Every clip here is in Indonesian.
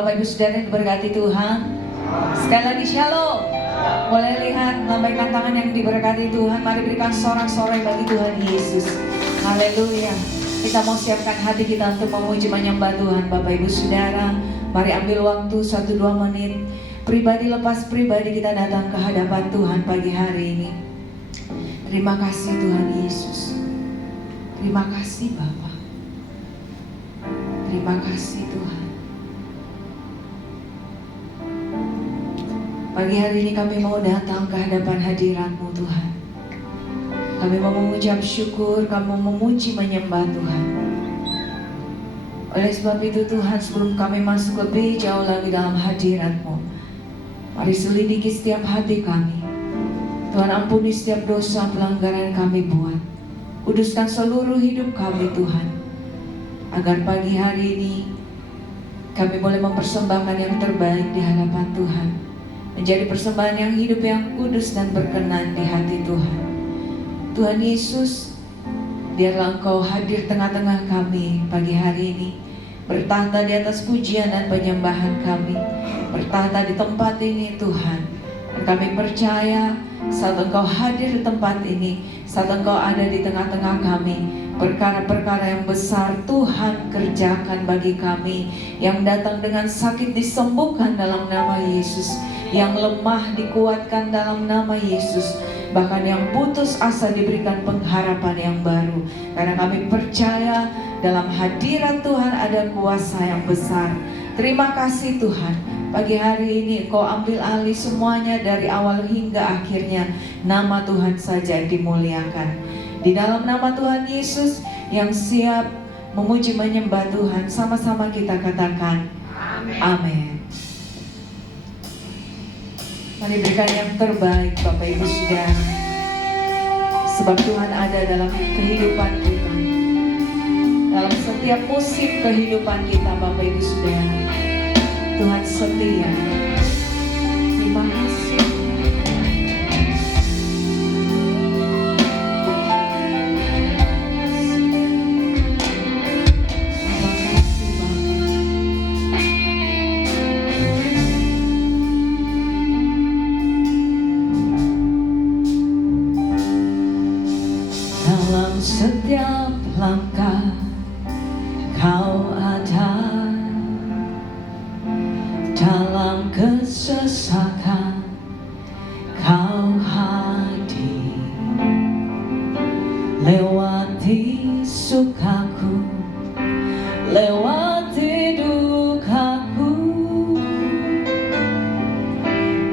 Bapak Ibu Saudara yang diberkati Tuhan, sekali lagi shalom. Boleh lihat, lambaikan tangan yang diberkati Tuhan. Mari berikan sorak-sorai bagi Tuhan Yesus. Haleluya. Kita mau siapkan hati kita untuk memuji menyembah Tuhan. Bapak Ibu Saudara, mari ambil waktu 1-2 menit. Pribadi lepas pribadi kita datang ke hadapan Tuhan pagi hari ini. Terima kasih Tuhan Yesus. Terima kasih Bapa. Terima kasih Tuhan. Pagi hari ini kami mau datang ke hadapan hadirat-Mu Tuhan. Kami mau mengucap syukur, kami mau memuji menyembah Tuhan. Oleh sebab itu Tuhan, sebelum kami masuk lebih jauh lagi dalam hadirat-Mu, mari selidiki setiap hati kami. Tuhan, ampuni setiap dosa pelanggaran yang kami buat. Kuduskan seluruh hidup kami Tuhan, agar pagi hari ini kami boleh mempersembahkan yang terbaik di hadapan Tuhan, menjadi persembahan yang hidup, yang kudus dan berkenan di hati Tuhan. Tuhan Yesus, biarlah Engkau hadir tengah-tengah kami pagi hari ini, bertahta di atas pujian dan penyembahan kami, bertahta di tempat ini Tuhan. Dan kami percaya saat Engkau hadir di tempat ini, saat Engkau ada di tengah-tengah kami, perkara-perkara yang besar Tuhan kerjakan bagi kami. Yang datang dengan sakit disembuhkan dalam nama Yesus, yang lemah dikuatkan dalam nama Yesus, bahkan yang putus asa diberikan pengharapan yang baru. Karena kami percaya dalam hadirat Tuhan ada kuasa yang besar. Terima kasih Tuhan. Pagi hari ini Engkau ambil alih semuanya dari awal hingga akhirnya. Nama Tuhan saja dimuliakan. Di dalam nama Tuhan Yesus yang siap memuji menyembah Tuhan, sama-sama kita katakan amin. Mari berikan yang terbaik Bapak Ibu Saudara, sebab Tuhan ada dalam kehidupan kita, dalam setiap musim kehidupan kita Bapak Ibu Saudara. Tuhan setia. Terima kasih. Dalam setiap langkah Kau ada, dalam kesesakan Kau hadir, lewati sukaku, lewati dukaku,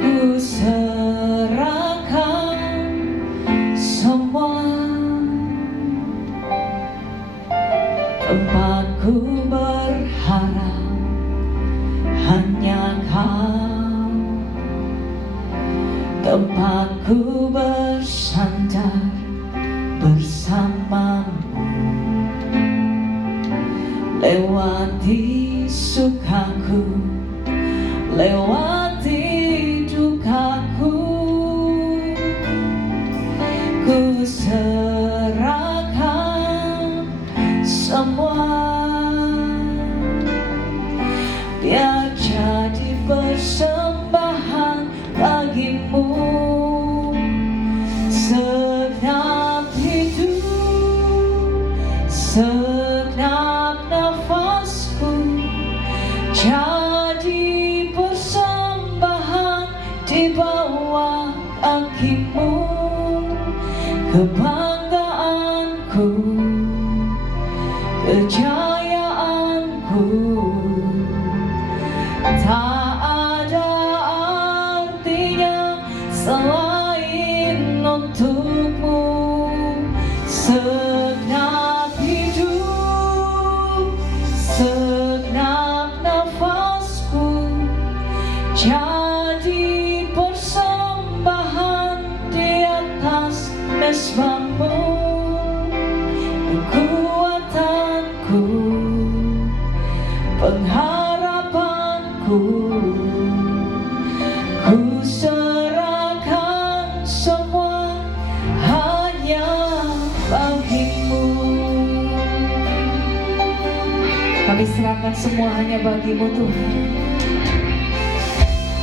ku serahkan semua. Tempatku berharap hanya Kau, tempatku bersandar bersamamu. Lewati sukaku, lewati dukaku, ku serahkan semua. Biar jadi persembahan bagimu, segenap hidup, segenap nafasku, jadi persembahan di bawah kakimu. Kebanggaanku, kejayaanku, tak ada artinya selain untukmu. Segenap hidup, segenap nafasku, jadi persembahan di atas mezbamu. Kekuatanku, pengharapanku, ku serahkan semua hanya bagimu. Kami serahkan semua hanya bagi-Mu Tuhan.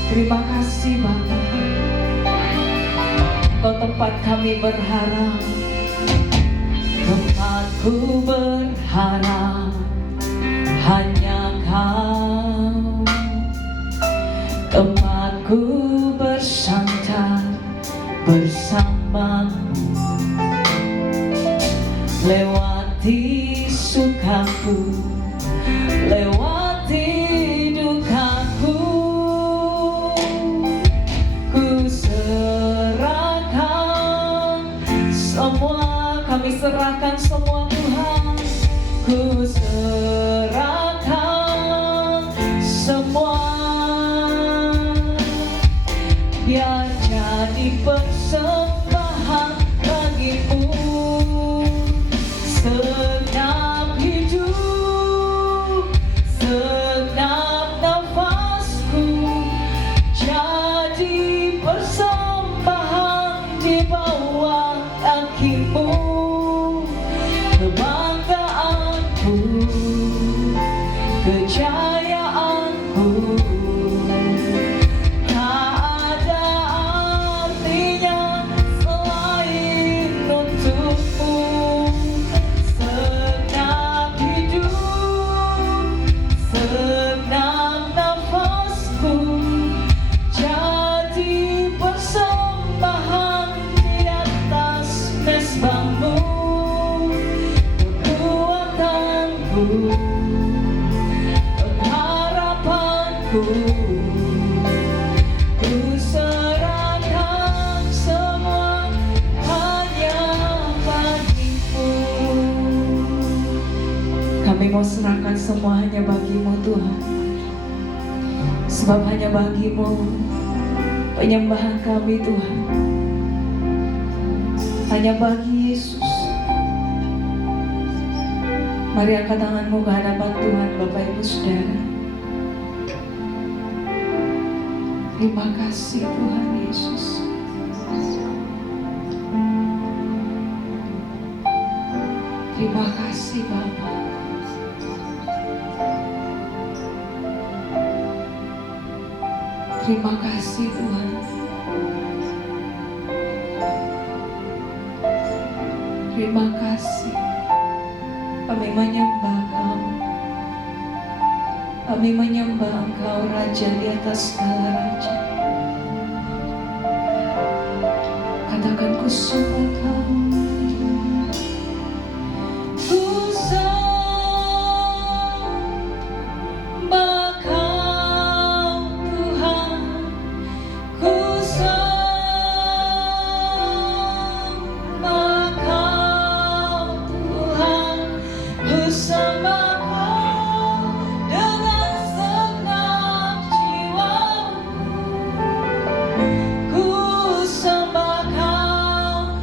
Terima kasih Bapa, Kau tempat kami berharap, tempatku berharap hanya Kau, tempatku bersandar bersamamu, lewati sukaku, lewati dukaku, ku serahkan semua, kami serahkan semua Tuhan, ku serahkan semua, biar jadi persembahan bagimu. Segenap hidup, segenap nafasku, jadi persembahan di bawah kakimu. Kebanggaanku, kejayaanku, tak ada artinya selain untukmu. Segenap hidup, segenap nafasku, jadi persembahan di atas mezbahmu. Kekuatanku, pengharapanku, ku serahkan semua hanya bagimu. Kami mau serahkan semua hanya bagimu Tuhan, sebab hanya bagimu penyembahan kami Tuhan, hanya bagi Yesus. Mari angkat tanganmu ke hadapan Tuhan, Bapak Ibu Saudara. Terima kasih Tuhan Yesus. Terima kasih Bapa. Terima kasih Tuhan. Terima kasih. Kami menyembah Kau. Kami menyembah Engkau, Raja di atas segala raja. Katakan ku sembah Kau. Ku sembah Kau Tuhan. Ku sembah Kau Tuhan. Ku sembah Kau dengan segenap jiwaku. Ku sembah Kau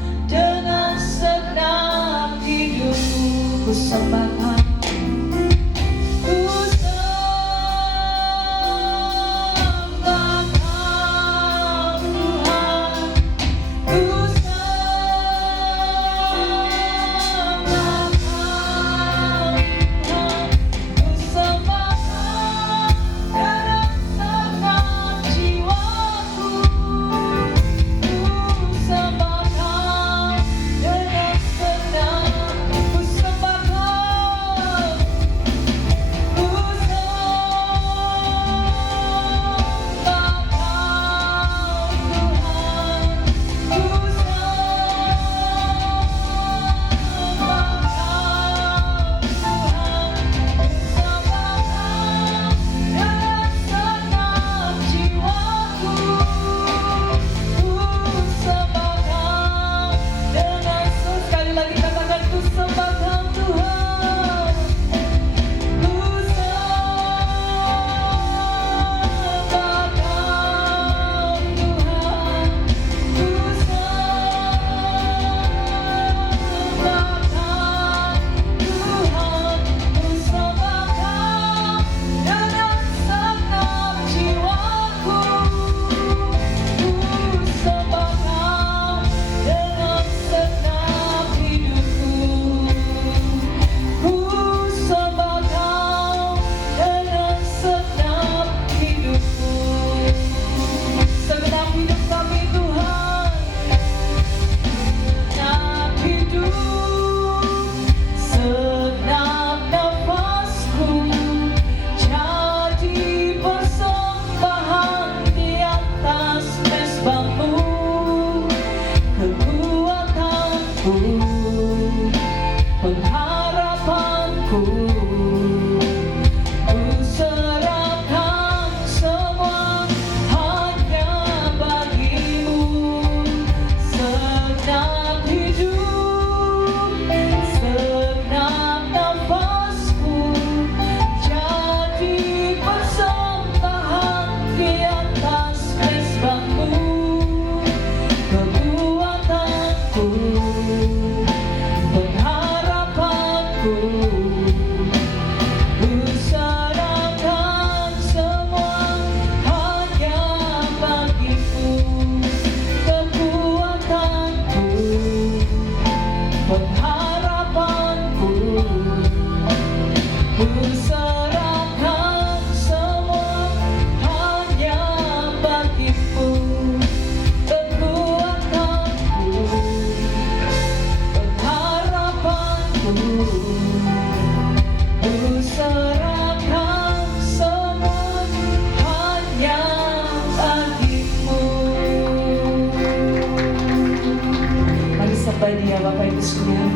Ibu Saudara.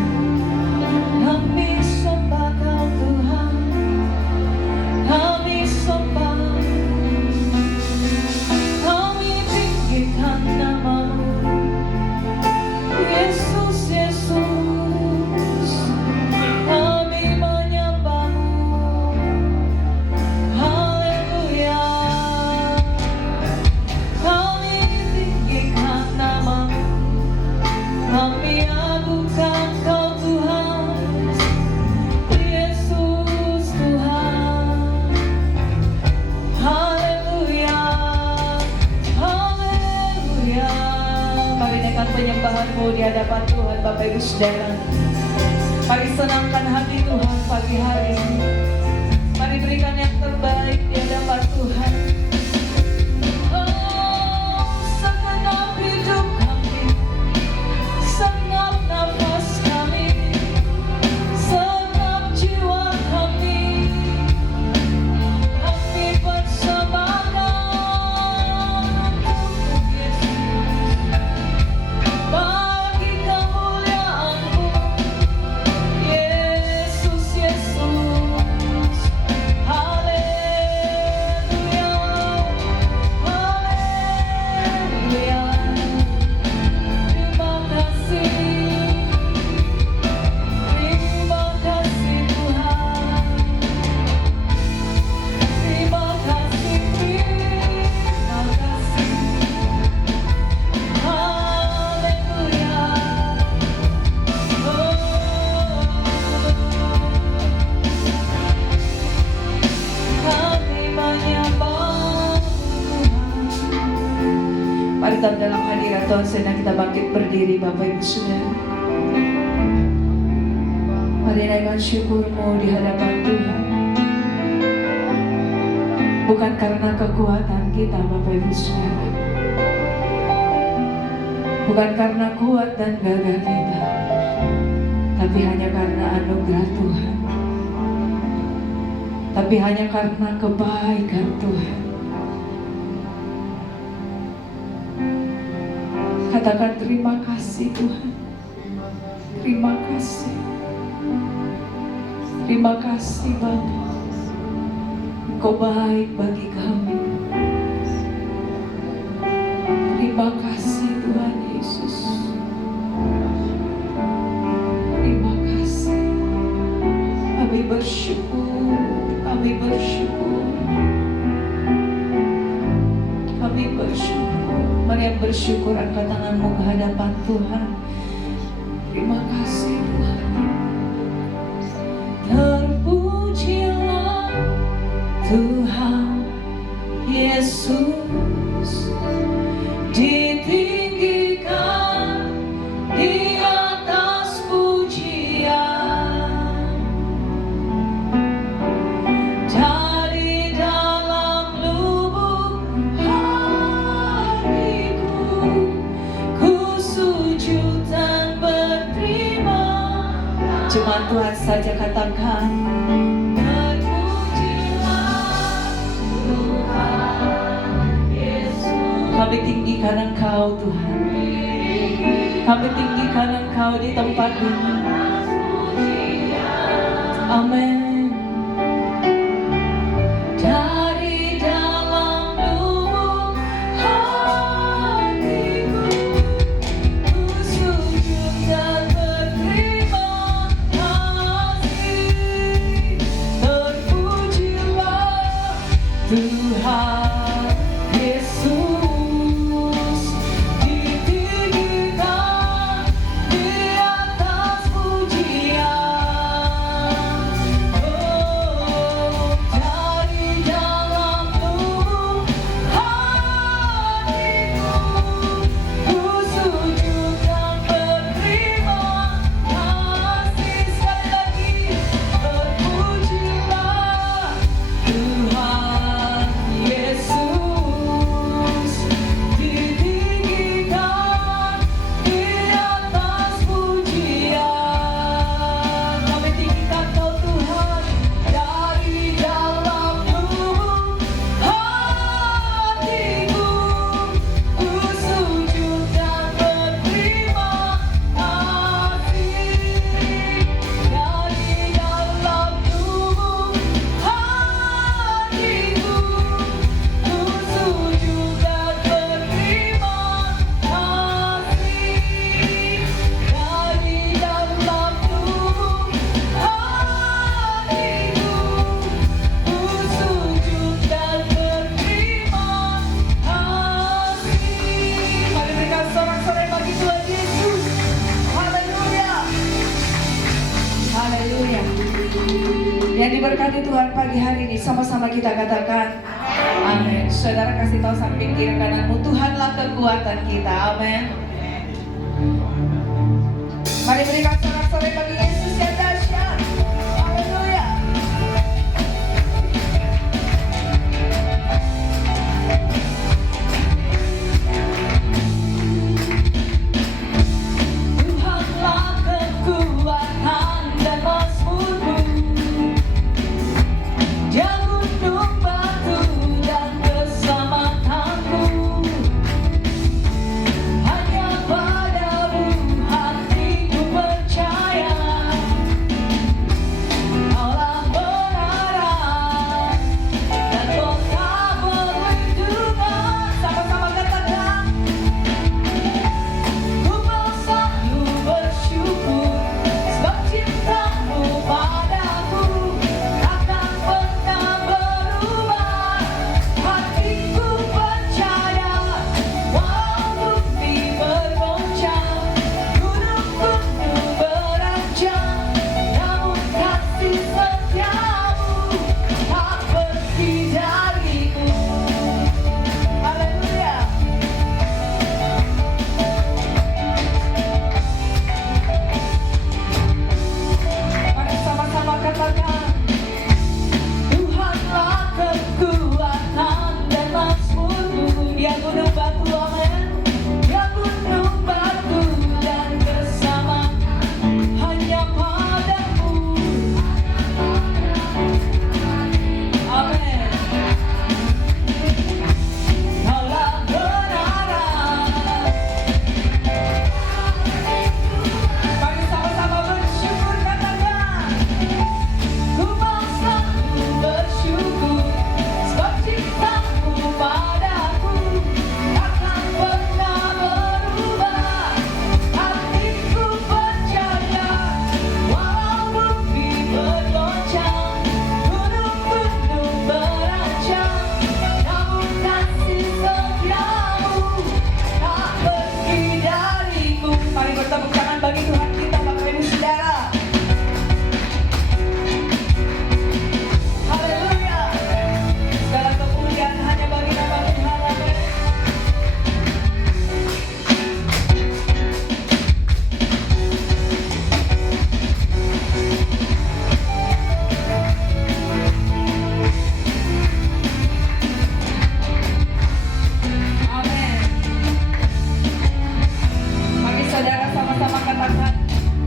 Kami sembah Kau Tuhan, kami sembah, kami tinggikan nama-Mu, Yesus, Yesus, kami menyembah-Mu, haleluya. Kami tinggikan nama-Mu, kami agungkan Kau Tuhan, Yesus Tuhan, haleluya, haleluya. Mari naikkan penyembahan-Mu di hadapan Tuhan, Bapak Ibu Saudara. Mari senangkan hati Tuhan pagi hari ini. Mari berikan yang terbaik di hadapan Tuhan. Oh, segenap hidup kami, segenap nafas kami, segenap jiwa kami, kami persembahkan untuk Yesus. Bagi kemuliaan-Mu, Yesus, Yesus, haleluya, haleluya. Terima kasih, terima kasih Tuhan, terima kasih, terima kasih, haleluya. Kami menyembah Tuhan. Mari tetap dalam hadirat Tuhan, senang kita bangkit berdiri Bapak Ibu Saudara. Mari naikkan syukur-Mu di hadapan Tuhan. Bukan karena kekuatan kita Bapak Ibu Saudara, bukan karena kuat dan gagah kita, tapi hanya karena anugerah Tuhan, tapi hanya karena kebaikan Tuhan. Katakan terima kasih Tuhan, terima kasih, terima kasih Bapa, Engkau baik bagi kami. Terima kasih Tuhan Yesus, terima kasih. Kami bersyukur, kami bersyukur, kami bersyukur. Mari yang bersyukur angkat tanganmu ke hadapan Tuhan. Terima kasih Tuhan. Terpujilah Tuhan Yesus, ditinggikan di atas pujian. Dari dalam lubuk hatiku, ku sujud dan berterima. Cuma Tuhan saja katakan, terpujilah Tuhan Yesus. Kami tinggikan Engkau Tuhan, kami tinggikan Engkau di tempat ini. Amin. Dari dalam lubuk hatiku, ku sujud dan berterima kasih. Terpujilah Tuhan Yesus, ditinggikan di atas pujian. Oh, dari dalam lubuk hatiku, ku sujud dan berterima kasih. Sekali lagi, terpujilah Tuhan Yesus. diberkati Tuhan pagi hari ini. Sama-sama kita katakan amin. Saudara kasih tahu samping kiri kananmu, Tuhanlah kekuatan kita. Amin. Mari berikan sorak-sorai bagi Yesus yang dahsyat. Haleluya. Tuhanlah kekuatan dan mazmurku, Dia gunung batu dan keselamatanku. Hanya padamu hatiku percaya, Kaulah berharap dan kota perlindungan. Sama-sama katakan, ku mau selalu bersyukur sebab cintamu padaku takkan pernah berubah. Hatiku percaya, walau bumi bergoncang, gunung-gunung beranjak, namun kasih setiamu tak pergi dariku. Haleluya. Mari sama-sama katakan, Tuhanlah kekuatan dan mazmurku. Dia gunung batu, amin. Dia gunung batu dan keselamatan. Hanya padamu, amin. Kaulah berharap. Mari sama-sama bersyukur, katakan, ku mau selalu bersyukur sebab cintamu padaku takkan pernah berubah. Hatiku percaya, walau bumi bergoncang, gunung-gunung beranjak, namun kasih setiamu tak pergi dariku. Mari bertepuk tangan bagi Tuhan kita, Bapak Ibu Saudara. Haleluya. Segala kemuliaan hanya bagi nama Tuhan. Amin. Amin. Mari saudara sama-sama katakan,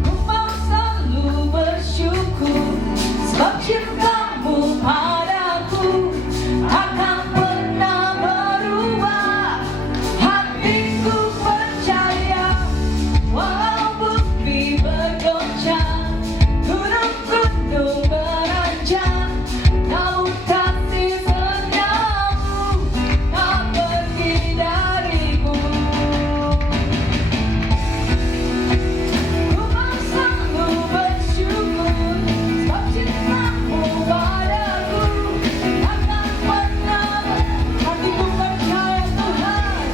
ku mau selalu bersyukur sebab cintamu padaku akan pernah berubah. Hatiku percaya, walau bumi bergoncang, gunung-gunung beranjak, namun kasih setiamu tak pergi dariku. Ku mau selalu bersyukur sebab cintamu padaku takkan pernah. Hatiku percaya Tuhan,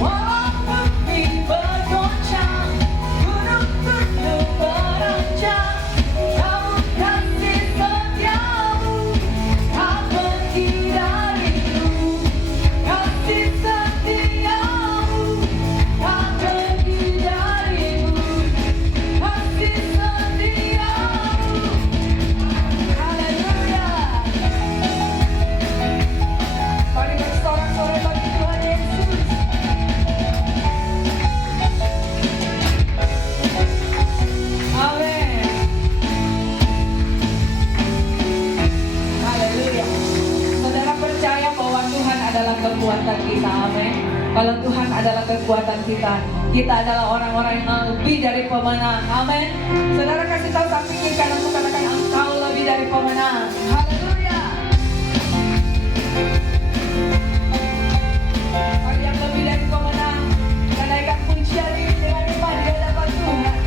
walau bumi bergoncang, gunung-gunung beranjak, namun kasih setiamu tak pergi dariku. Kasih setiamu tak pergi dariku. Kasih setiamu. Haleluya. Mari bersorak-sorai bagi Tuhan Yesus. Amin. Haleluya. Saudara percaya bahwa Tuhan adalah kekuatan kita. Amin. Kalau Tuhan adalah kekuatan kita, kita adalah orang-orang yang lebih dari pemenang. Amin. Saudara kasih tahu samping kiri kananmu, katakan, engkau lebih dari pemenang. Haleluya. Mari yang lebih dari pemenang, kita naikkan pujian ini dengan iman di hadapan Tuhan.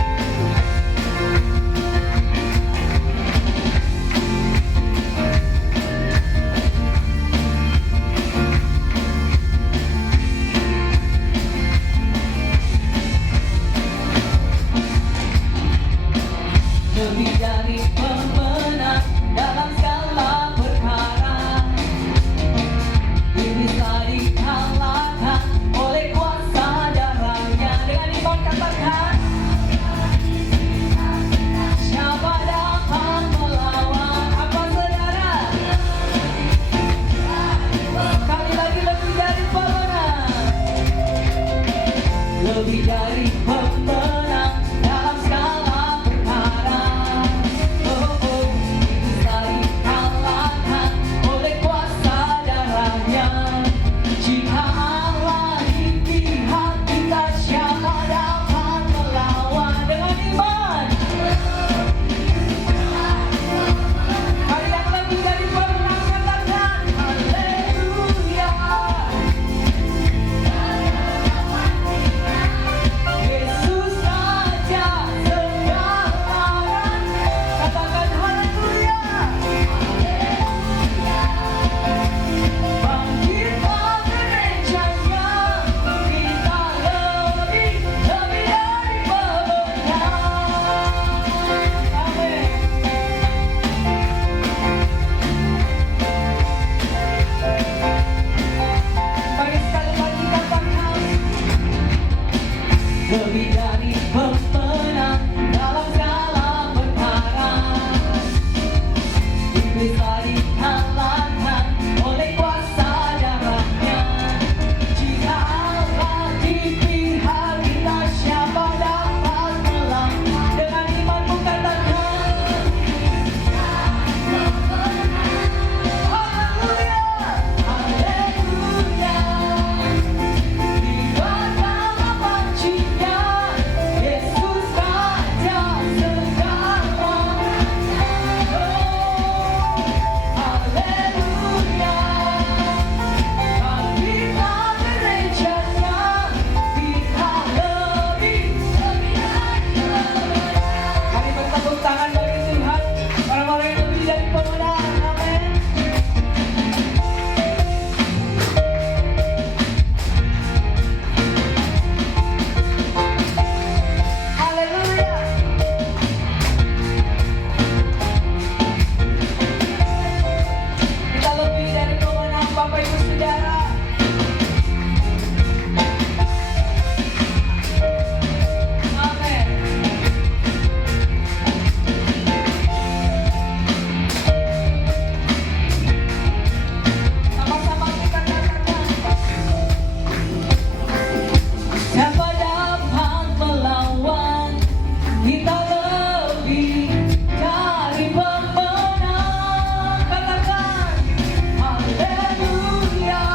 Lebih dari pemenang. Bapak Ibu Saudara. Amin. Sama-sama kita katakan, siapa dapat melawan kita lebih dari pemenang. Katakan haleluya,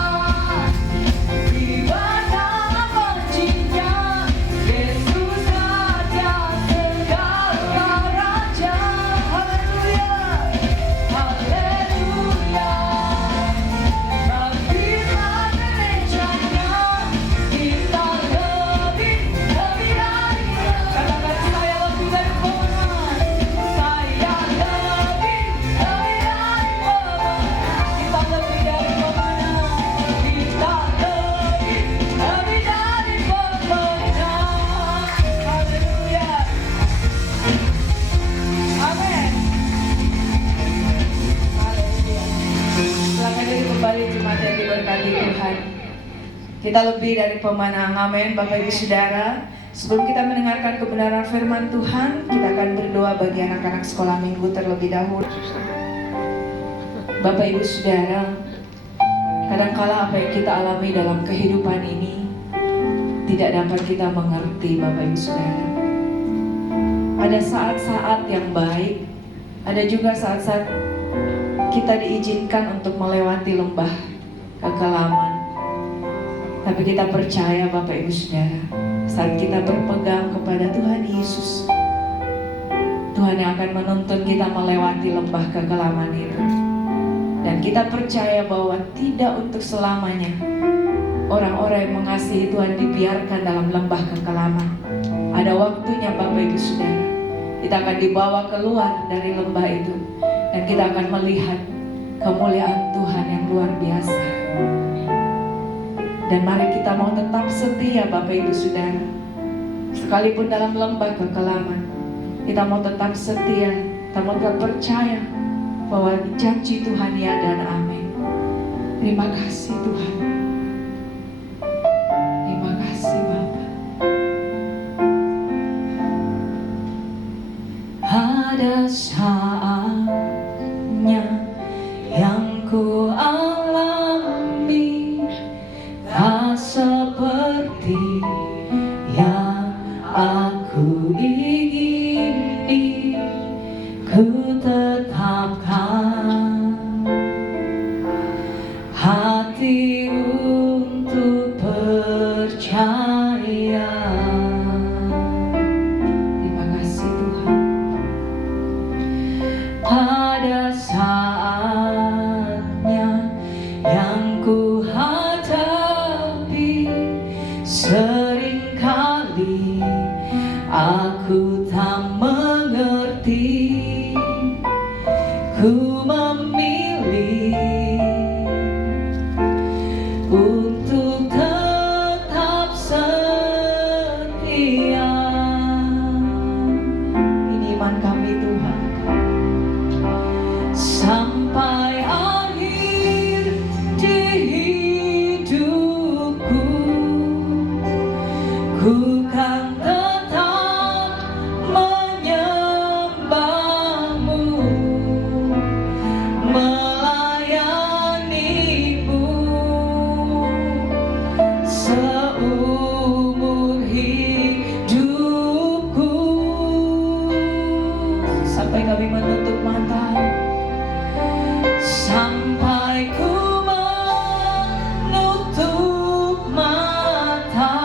di mana kuncinya Yesus Raja segala raja. Haleluya, haleluya, berilah gerejanya kita lebih dari. Katakan saya lebih dari pemenang, saya lebih dari pemenang, kita lebih dari pemenang, kita lebih dari pemenang. Haleluya, amin. Haleluya. Silakan diri kembali jemaat yang diberkati Tuhan. Kita lebih dari pemenang, amin. Bapak Ibu Saudara, sebelum kita mendengarkan kebenaran firman Tuhan, kita akan berdoa bagi anak-anak sekolah minggu terlebih dahulu. Bapak Ibu Saudara, kadangkala apa yang kita alami dalam kehidupan ini tidak dapat kita mengerti, Bapak Ibu Saudara. Ada saat-saat yang baik, ada juga saat-saat kita diizinkan untuk melewati lembah kekelaman. Tapi kita percaya Bapak Ibu Saudara, saat kita berpegang kepada Tuhan Yesus, Tuhan yang akan menuntun kita melewati lembah kekelaman itu. Dan kita percaya bahwa tidak untuk selamanya orang-orang yang mengasihi Tuhan dibiarkan dalam lembah kekelaman. Ada waktunya Bapak Ibu Saudara, kita akan dibawa keluar dari lembah itu, dan kita akan melihat kemuliaan Tuhan yang luar biasa. Dan mari kita mau tetap setia Bapak Ibu Saudara, sekalipun dalam lembah kekelaman, kita mau tetap setia, kita mau tetap percaya bahwa janji Tuhan ya dan amin. Terima kasih Tuhan, terima kasih Bapa. Ada saatnya yang ku alami, tak seperti yang aku ingini. Ku tetapkan hati untuk percaya. Terima kasih Tuhan. Pada saatnya yang ku hadapi, seringkali aku tak mengerti. Ku memilih untuk tetap setia. Ini iman kami Tuhan, sampai akhir di hidupku. Ku kan tetap menyembahmu, melayanimu seumur hidupku. Sampai kami menutup mata, sampai ku menutup mata,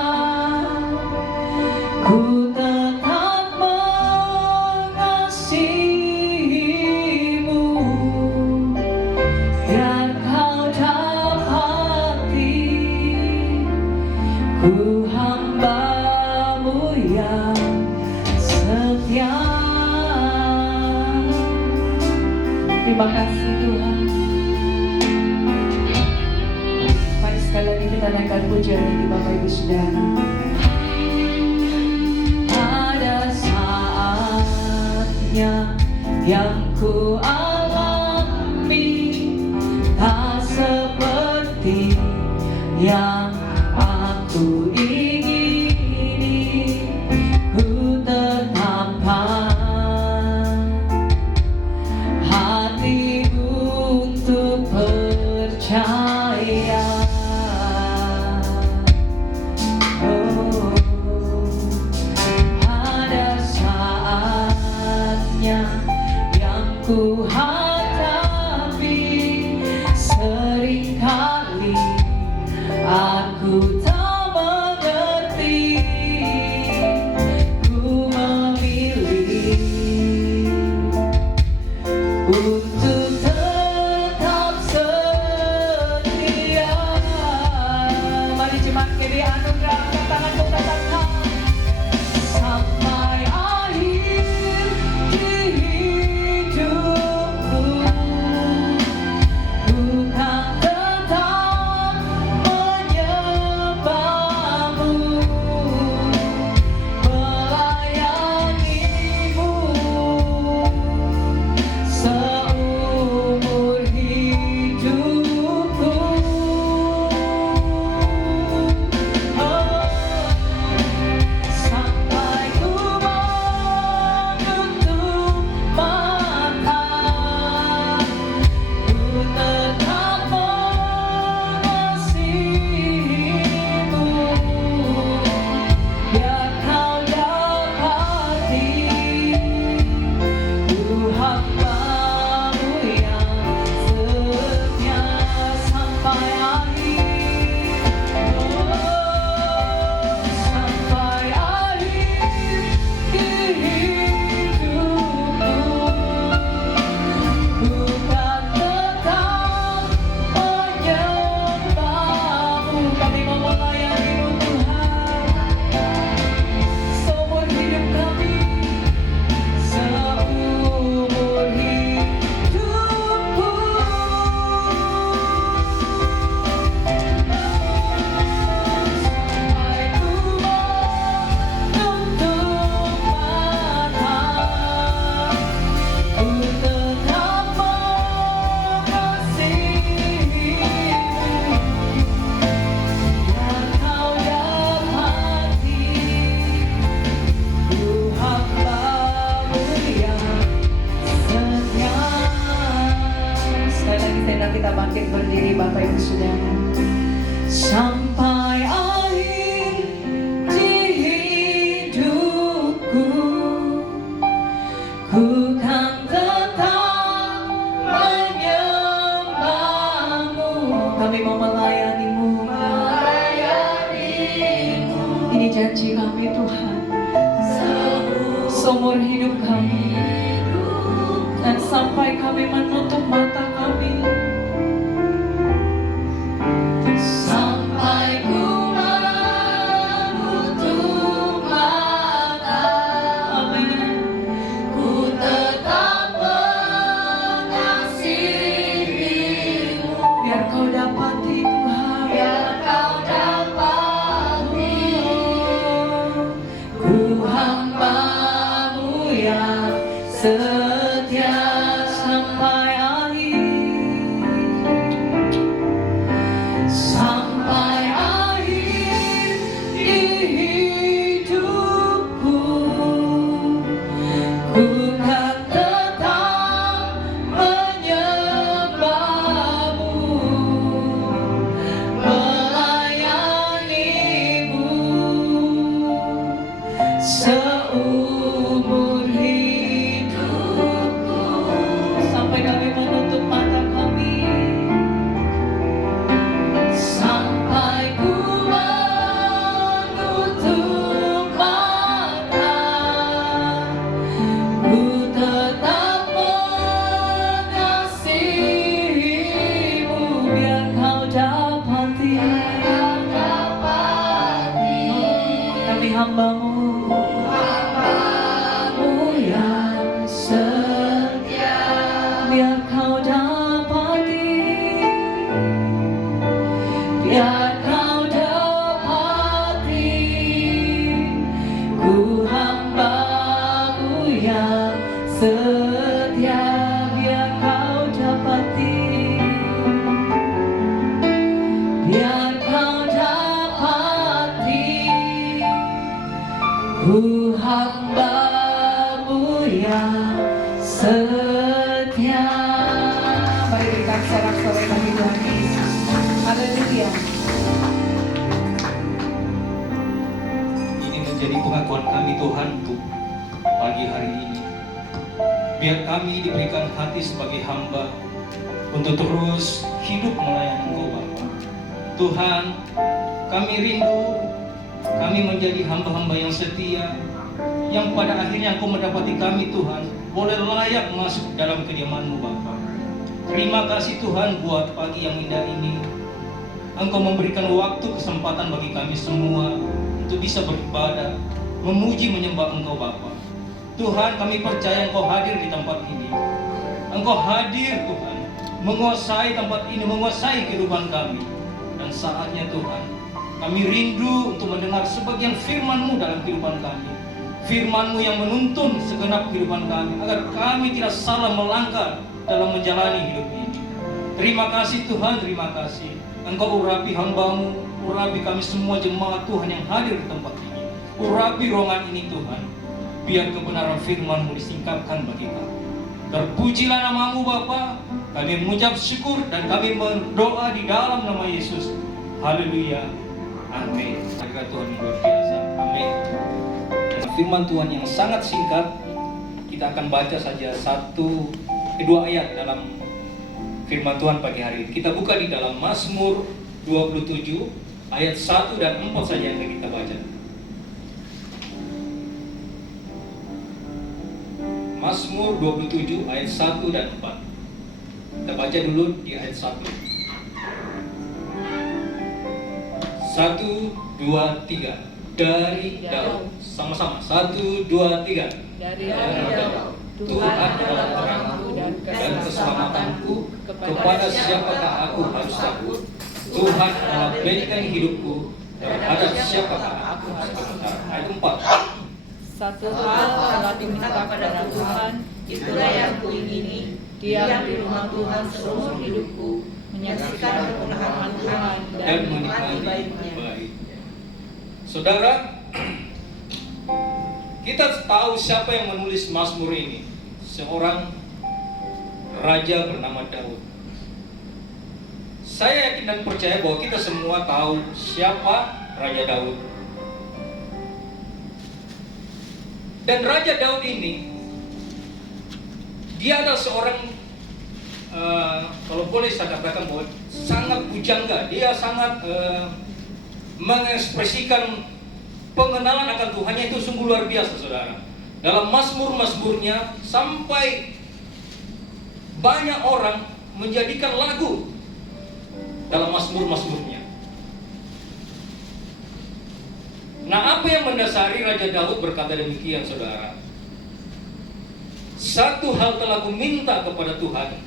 ku tetap mengasihimu. Biar kau dapati ku hamba-Mu yang setia. Terima kasih Tuhan. Mari sekali lagi kita naikkan pujian ini Bapak Ibu Saudara. Ada saatnya yang ku alami, tak seperti yang aku ingini, ku tetapkan hati untuk percaya. Oh, ada saatnya yang ku hadapi, seringkali aku tak mengerti, ku memilih untuk tetap setia. Mari jemaat kiri anugerah tangan katakan sampai akhir di hidupku, bukan tetap menyembahmu, melayanimu seumur hidupku. Oh, sampai ku menutup mata, ku tetap mengasihimu, biar kau dapati ku hambamu yang setia sampai akhir. Oh, sampai akhir di hidupku, bukan tetap menyembahmu. Kami mau melayanimu Tuhan seumur hidup kami, seumur hidupku. Sampai ku menutup mata, ku tetap mengasihimu, biar kau dapati ku hambamu yang setia. Sekali lagi tenda kita bangkit berdiri Bapak Ibu Saudara. Sampai akhir di hidupku, ku kan tetap menyembahmu. Kami mau melayanimu. Ini janji kami Tuhan, seumur hidup kami, dan sampai kami menutup mata kami, sampai ku menutup mata. Amin. Ku tetap mengasihimu, biar kau dapati Tuhan, biar kau dapati ku hambamu yang setia sampai akhir. Ku hamba-Mu yang setia. Mari berikan sorak-sorai bagi Tuhan Yesus. Haleluya. Ini menjadi pengakuan kami Tuhan untuk pagi hari ini. Biar kami diberikan hati sebagai hamba untuk terus hidup melayani Engkau Bapa. Tuhan, kami rindu kami menjadi hamba-hamba yang setia, yang pada akhirnya Engkau mendapati kami Tuhan boleh layak masuk dalam kediaman-Mu Bapa. Terima kasih Tuhan buat pagi yang indah ini. Engkau memberikan waktu kesempatan bagi kami semua untuk bisa beribadah, memuji menyembah Engkau Bapa. Tuhan, kami percaya Engkau hadir di tempat ini. Engkau hadir Tuhan, menguasai tempat ini, menguasai kehidupan kami. Dan saatnya Tuhan, kami rindu untuk mendengar sebagian firman-Mu dalam kehidupan kami. Firman-Mu yang menuntun segenap kehidupan kami, agar kami tidak salah melangkah dalam menjalani hidup ini. Terima kasih Tuhan, terima kasih. Engkau urapi hamba-Mu, urapi kami semua jemaat Tuhan yang hadir di tempat ini. Urapi ruangan ini Tuhan, biar kebenaran firman-Mu disingkapkan bagi kami. Terpujilah nama-Mu Bapa. Kami mengucap syukur dan kami berdoa di dalam nama Yesus. Haleluya. Amin. Hadirat Tuhan yang luar biasa. Amin. Dan firman Tuhan yang sangat singkat, kita akan baca saja dua ayat dalam firman Tuhan pagi hari ini. Kita buka di dalam Mazmur 27 ayat 1 dan 4 saja yang kita baca. Mazmur 27 ayat 1 dan 4. Kita baca dulu di ayat 1. 1, 2, 3. Dari Daud. Sama-sama. 1, 2, 3. Dari Daud. Tuhan adalah terangku dan keselamatanku. Kepada siapakah aku harus takut? Tuhan adalah benteng hidupku. Terhadap siapakah aku harus gentar? Ayat 4. Satu hal telah diminta kepada Tuhan, itulah yang kuingini, diam di rumah Tuhan seumur hidupku, menyaksikan kebenaran Tuhan dan menikmati baiknya. Saudara, kita tahu siapa yang menulis Mazmur ini. Seorang raja bernama Daud. Saya yakin dan percaya bahwa kita semua tahu siapa Raja Daud. Dan Raja Daud ini, dia adalah seorang, kalau boleh saya katakan bahwa sangat pujangga. Dia sangat mengekspresikan pengenalan akan Tuhannya itu sungguh luar biasa, saudara. Dalam Mazmur-Mazmurnya sampai banyak orang menjadikan lagu dalam Mazmur-Mazmurnya. Nah, apa yang mendasari Raja Daud berkata demikian, saudara? Satu hal telah kuminta kepada Tuhan,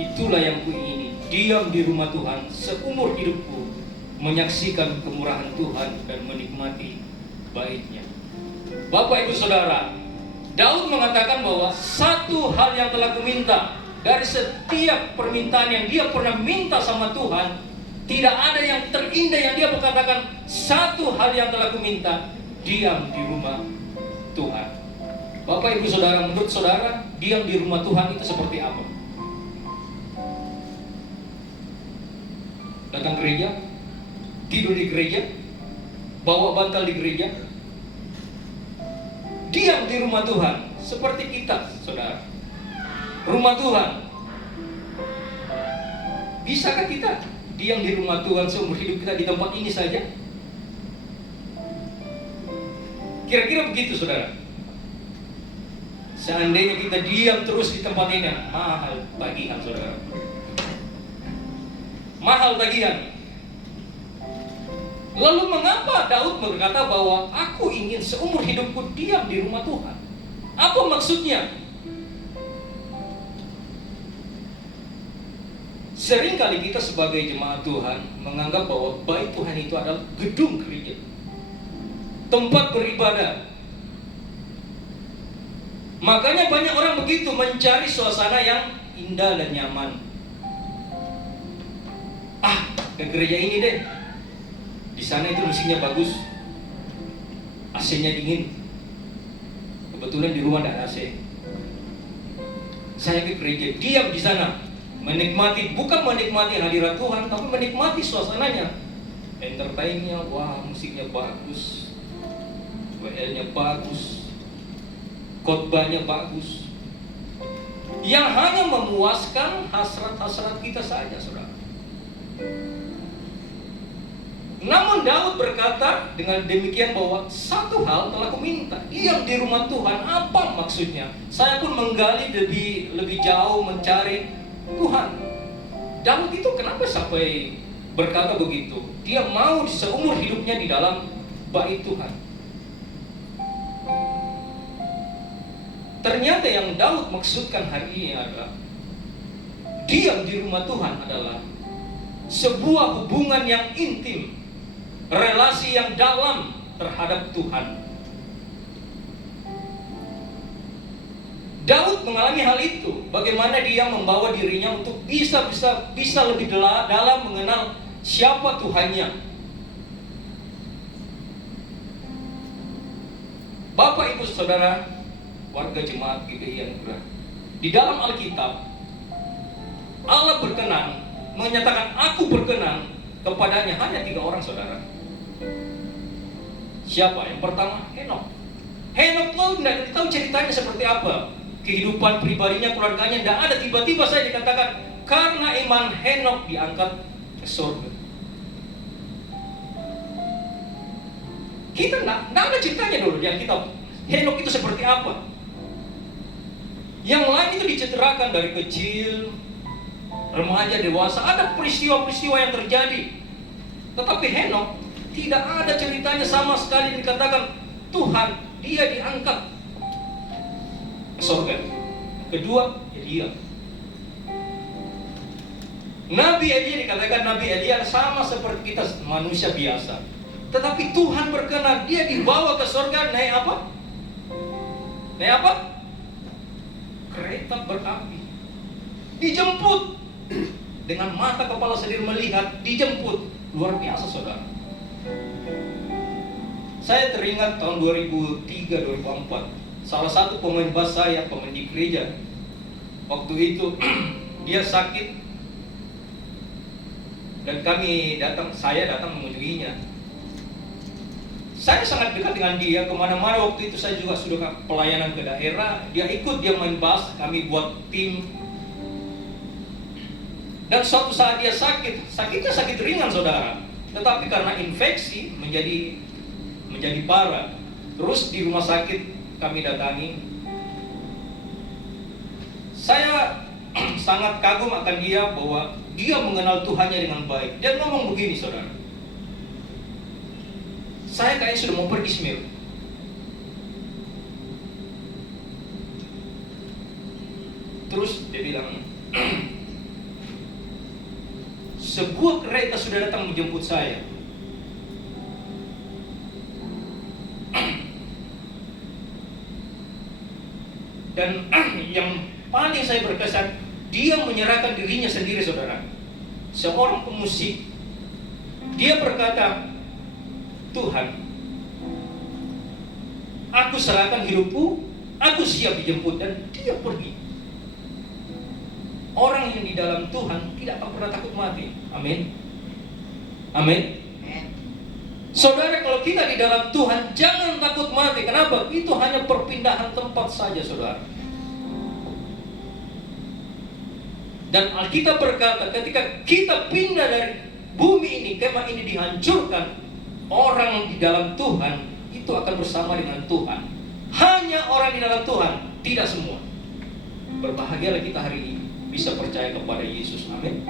itulah yang kuingini, diam di rumah Tuhan seumur hidupku, menyaksikan kemurahan Tuhan dan menikmati baiknya. Bapak Ibu Saudara, Daud mengatakan bahwa satu hal yang telah kuminta, dari setiap permintaan yang dia pernah minta sama Tuhan, tidak ada yang terindah yang dia berkatakan, satu hal yang telah kuminta, diam di rumah Tuhan. Bapak Ibu Saudara, menurut saudara, diam di rumah Tuhan itu seperti apa? Datang gereja, tidur di gereja, bawa bantal di gereja, diam di rumah Tuhan, seperti kita, saudara. Rumah Tuhan. Bisakah kita diam di rumah Tuhan seumur hidup kita di tempat ini saja? Kira-kira begitu, saudara. Seandainya kita diam terus di tempat ini, mahal tagihan, saudara. Mahal tagihan. Lalu mengapa Daud berkata bahwa aku ingin seumur hidupku diam di rumah Tuhan? Apa maksudnya? Seringkali kita sebagai jemaat Tuhan menganggap bahwa bait Tuhan itu adalah gedung gereja, tempat beribadah. Makanya banyak orang begitu mencari suasana yang indah dan nyaman. Ke gereja ini deh, di sana itu musiknya bagus, AC-nya dingin, Kebetulan di rumah ada AC. Saya ke gereja, diam di sana, menikmati, bukan menikmati hadirat Tuhan, tapi menikmati suasananya. Entertainnya, wah musiknya bagus, WL-nya bagus, khotbahnya bagus. Yang hanya memuaskan hasrat-hasrat kita saja, saudara. Namun Daud berkata dengan demikian bahwa satu hal telah kuminta, diam di rumah Tuhan. Apa maksudnya? Saya pun menggali lebih jauh mencari Tuhan. Daud itu kenapa sampai berkata begitu? Dia mau seumur hidupnya di dalam bait Tuhan. Ternyata yang Daud maksudkan hari ini adalah diam di rumah Tuhan adalah sebuah hubungan yang intim, relasi yang dalam terhadap Tuhan. Daud mengalami hal itu. Bagaimana dia membawa dirinya untuk bisa lebih dalam mengenal siapa Tuhannya. Bapak, Ibu, Saudara, warga jemaat GBI yang Anugerah, di dalam Alkitab Allah berkenan menyatakan aku berkenan kepadanya hanya 3 orang, saudara. Siapa? Yang pertama, Henokh. Henokh tidak tahu ceritanya seperti apa, kehidupan pribadinya, keluarganya, tidak ada. Tiba-tiba saya dikatakan karena iman Henokh diangkat ke surga. Kita tidak ada ceritanya dulu di Alkitab. Henokh itu seperti apa? Yang lain itu dicederakan dari kecil, remaja, dewasa, ada peristiwa-peristiwa yang terjadi. Tetapi Henokh tidak ada ceritanya sama sekali dikatakan Tuhan, dia diangkat ke surga. Kedua, ya dia. Nabi Elia dikatakan Nabi Elia sama seperti kita manusia biasa. Tetapi Tuhan berkenan, dia dibawa ke surga naik apa? Naik apa? Kereta berapi. Dijemput. Dengan mata kepala sendiri melihat, dijemput. Luar biasa, saudara. Saya teringat tahun 2003-2004, salah satu pemain bass saya, pemain di gereja, waktu itu dia sakit dan saya datang mengunjunginya. Saya sangat dekat dengan dia, kemana-mana. Waktu itu saya juga sudah pelayanan ke daerah. Dia ikut, dia main bass, kami buat tim. Dan suatu saat dia sakitnya sakit ringan, saudara. Tetapi karena infeksi menjadi parah. Terus di rumah sakit kami datangi. Saya sangat kagum akan dia bahwa dia mengenal Tuhannya dengan baik. Dia ngomong begini, saudara. Saya kayaknya sudah mau pergi, Smir. Terus dia bilang, sebuah kereta sudah datang menjemput saya. Dan yang paling saya berkesan, dia menyerahkan dirinya sendiri, saudara. Seorang pemusik. Dia berkata, Tuhan, aku serahkan hidupku, aku siap dijemput, dan dia pergi. Orang yang di dalam Tuhan tidak akan pernah takut mati. Amin. Amin. Saudara, kalau kita di dalam Tuhan, jangan takut mati. Kenapa? Itu hanya perpindahan tempat saja, saudara. Dan Alkitab berkata, ketika kita pindah dari bumi ini, kemah ini dihancurkan, orang di dalam Tuhan itu akan bersama dengan Tuhan. Hanya orang di dalam Tuhan, tidak semua. Berbahagialah kita hari ini bisa percaya kepada Yesus. Amin.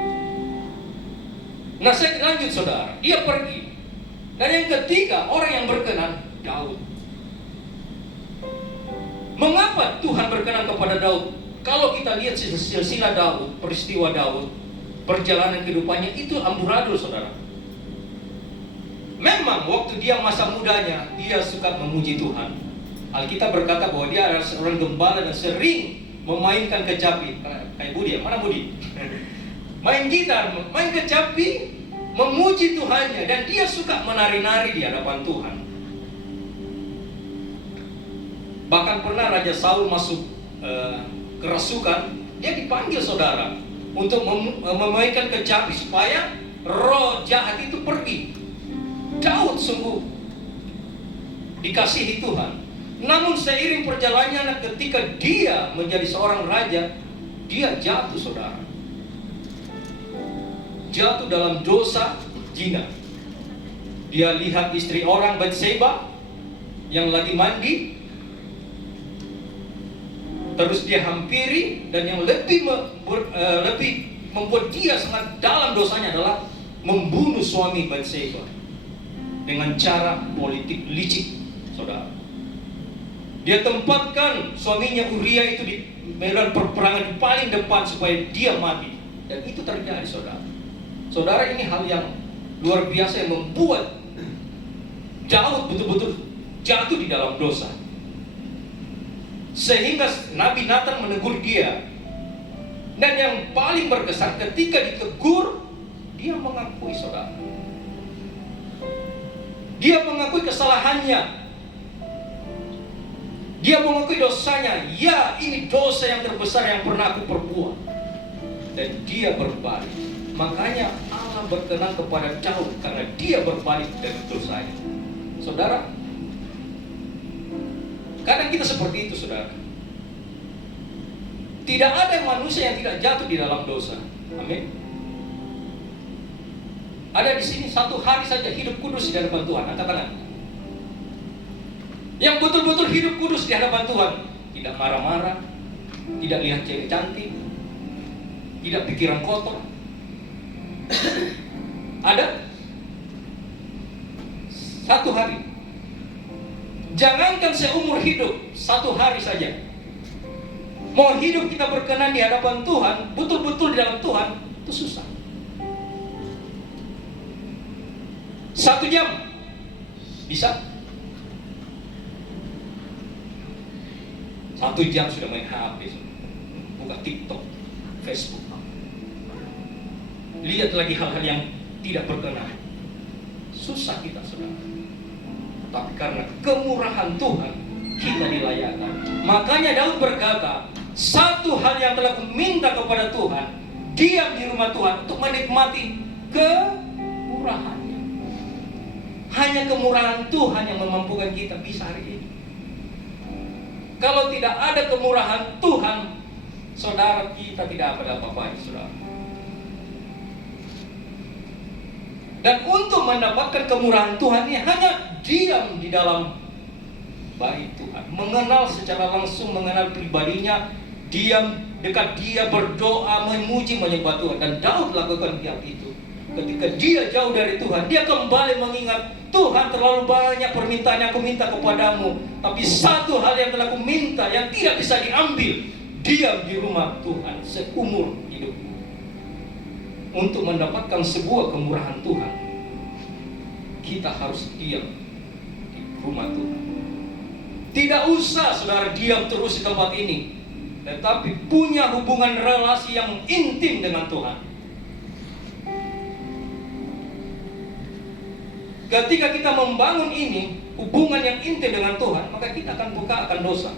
Nah, saya lanjut, saudara. Dia pergi. Dan yang ketiga, orang yang berkenan, Daud. Mengapa Tuhan berkenan kepada Daud? Kalau kita lihat silsilah Daud, peristiwa Daud, perjalanan kehidupannya itu amburadul, saudara. Memang waktu dia masa mudanya, dia suka memuji Tuhan. Alkitab berkata bahwa dia adalah seorang gembala dan sering memainkan kecapi. Kayak Budi ya? Mana Budi? Main gitar, main kecapi, memuji Tuhannya. Dan dia suka menari-nari di hadapan Tuhan. Bahkan pernah Raja Saul masuk kerasukan, dia dipanggil saudara untuk memaikan kecapi supaya roh jahat itu pergi. Daud sungguh dikasihi Tuhan. Namun seiring perjalanannya, ketika dia menjadi seorang raja, dia jatuh, saudara. Jatuh dalam dosa zina. Dia lihat istri orang Batseba yang lagi mandi, terus dia hampiri, dan yang lebih membuat dia sangat dalam dosanya adalah membunuh suami Batseba dengan cara politik licik, saudara. Dia tempatkan suaminya Uria itu di medan perperangan paling depan supaya dia mati, dan itu terjadi, saudara. Saudara, ini hal yang luar biasa yang membuat Daud betul-betul jatuh di dalam dosa. Sehingga Nabi Nathan menegur dia. Dan yang paling berkesan, ketika ditegur, dia mengakui, saudara. Dia mengakui kesalahannya. Dia mengakui dosanya. Ya, ini dosa yang terbesar yang pernah aku perbuat. Dan dia berbalik. Makanya Allah berkenan kepada Daud karena dia berbalik dari dosanya. Saudara, kadang kita seperti itu, saudara. Tidak ada manusia yang tidak jatuh di dalam dosa. Amin. Ada di sini satu hari saja hidup kudus di hadapan Tuhan. Angkat tangan. Yang betul-betul hidup kudus di hadapan Tuhan, tidak marah-marah, tidak lihat cewek cantik, tidak pikiran kotor. Ada satu hari. Jangankan seumur hidup, satu hari saja. Mau hidup kita berkenan di hadapan Tuhan, betul-betul di dalam Tuhan, itu susah. 1 jam bisa. 1 jam sudah main HP, buka TikTok, Facebook. Lihat lagi hal-hal yang tidak berkenan. Susah kita, saudara. Tapi karena kemurahan Tuhan, kita dilayakkan. Makanya Daud berkata, satu hal yang telah kuminta kepada Tuhan, diam di rumah Tuhan untuk menikmati kemurahannya. Hanya kemurahan Tuhan yang memampukan kita bisa hari ini. Kalau tidak ada kemurahan Tuhan, saudara, kita tidak ada apa-apa, saudara. Dan untuk mendapatkan kemurahan Tuhan ini hanya diam di dalam bait Tuhan, mengenal secara langsung, mengenal pribadinya, diam dekat dia, berdoa, memuji, menyembah Tuhan. Dan Daud lakukan hal itu. Ketika dia jauh dari Tuhan, dia kembali mengingat, Tuhan, terlalu banyak permintaan yang aku minta kepadamu, tapi satu hal yang telah aku minta yang tidak bisa diambil, diam di rumah Tuhan seumur hidupmu. Untuk mendapatkan sebuah kemurahan Tuhan, kita harus diam di rumah Tuhan. Tidak usah, saudara, diam terus di tempat ini, tetapi punya hubungan relasi yang intim dengan Tuhan. Ketika kita membangun ini, hubungan yang intim dengan Tuhan, maka kita akan buka akan dosa.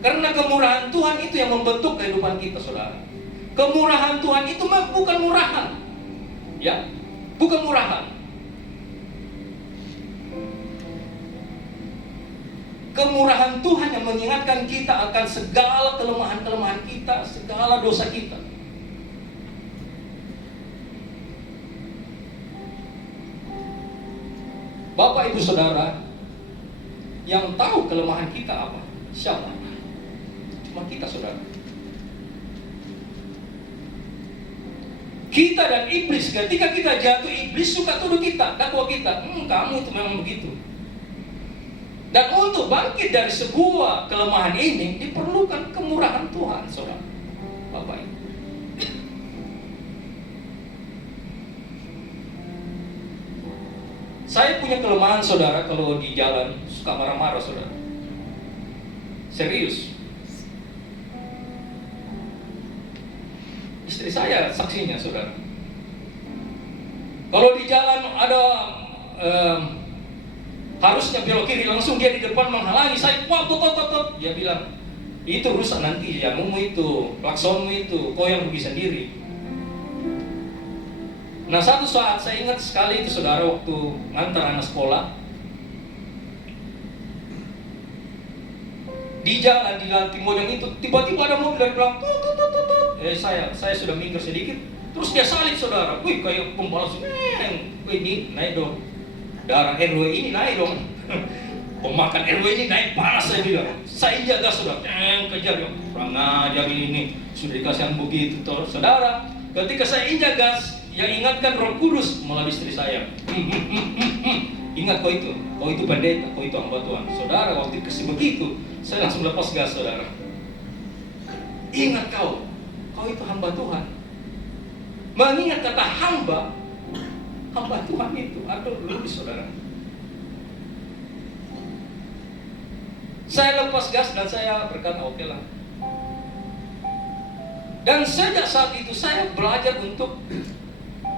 Karena kemurahan Tuhan itu yang membentuk kehidupan kita, saudara. Kemurahan Tuhan itu bukan murahan, ya, bukan murahan. Kemurahan Tuhan yang mengingatkan kita akan segala kelemahan-kelemahan kita, segala dosa kita. Bapak, Ibu, Saudara, yang tahu kelemahan kita apa? Siapa? Cuma kita, saudara. Kita dan iblis, ketika kita jatuh, iblis suka tuduh kita, dakwa kita, kamu itu memang begitu. Dan untuk bangkit dari sebuah kelemahan ini diperlukan kemurahan Tuhan, saudara. Bapak, Ibu. Saya punya kelemahan, saudara, kalau di jalan suka marah-marah, saudara. Serius. Istri saya saksinya, saudara. Kalau di jalan ada Harusnya belok kiri, langsung dia di depan menghalangi saya. Wah, tot. Dia bilang, itu rusak nanti jamumu itu, klaksonmu itu, kau yang rugi sendiri. Nah, satu saat saya ingat sekali itu saudara, waktu ngantar anak sekolah di jalan di Timojong itu, tiba-tiba ada mobil dari belakang. Saya sudah minggir sedikit, terus dia salib saudara. Wih, kayak pembalas. Ini naik dong. Darah RW ini naik dong. Pemakan RW ini naik panas, saya bilang. Saya jaga sudah, kejar dong. Kurang ajar ini, sudah dikasih begitu toh. Saudara, ketika saya injak gas, yang ingatkan Roh Kudus melalui istri saya. Ingat kau itu pendeta, kau itu hamba Tuhan. Saudara, waktu kasih begitu, saya langsung lepas gas saudara. Ingat kau itu hamba Tuhan. Mengingat kata hamba Tuhan itu, aduh lulus saudara. Saya lepas gas dan saya berkata oke lah. Dan sejak saat itu saya belajar untuk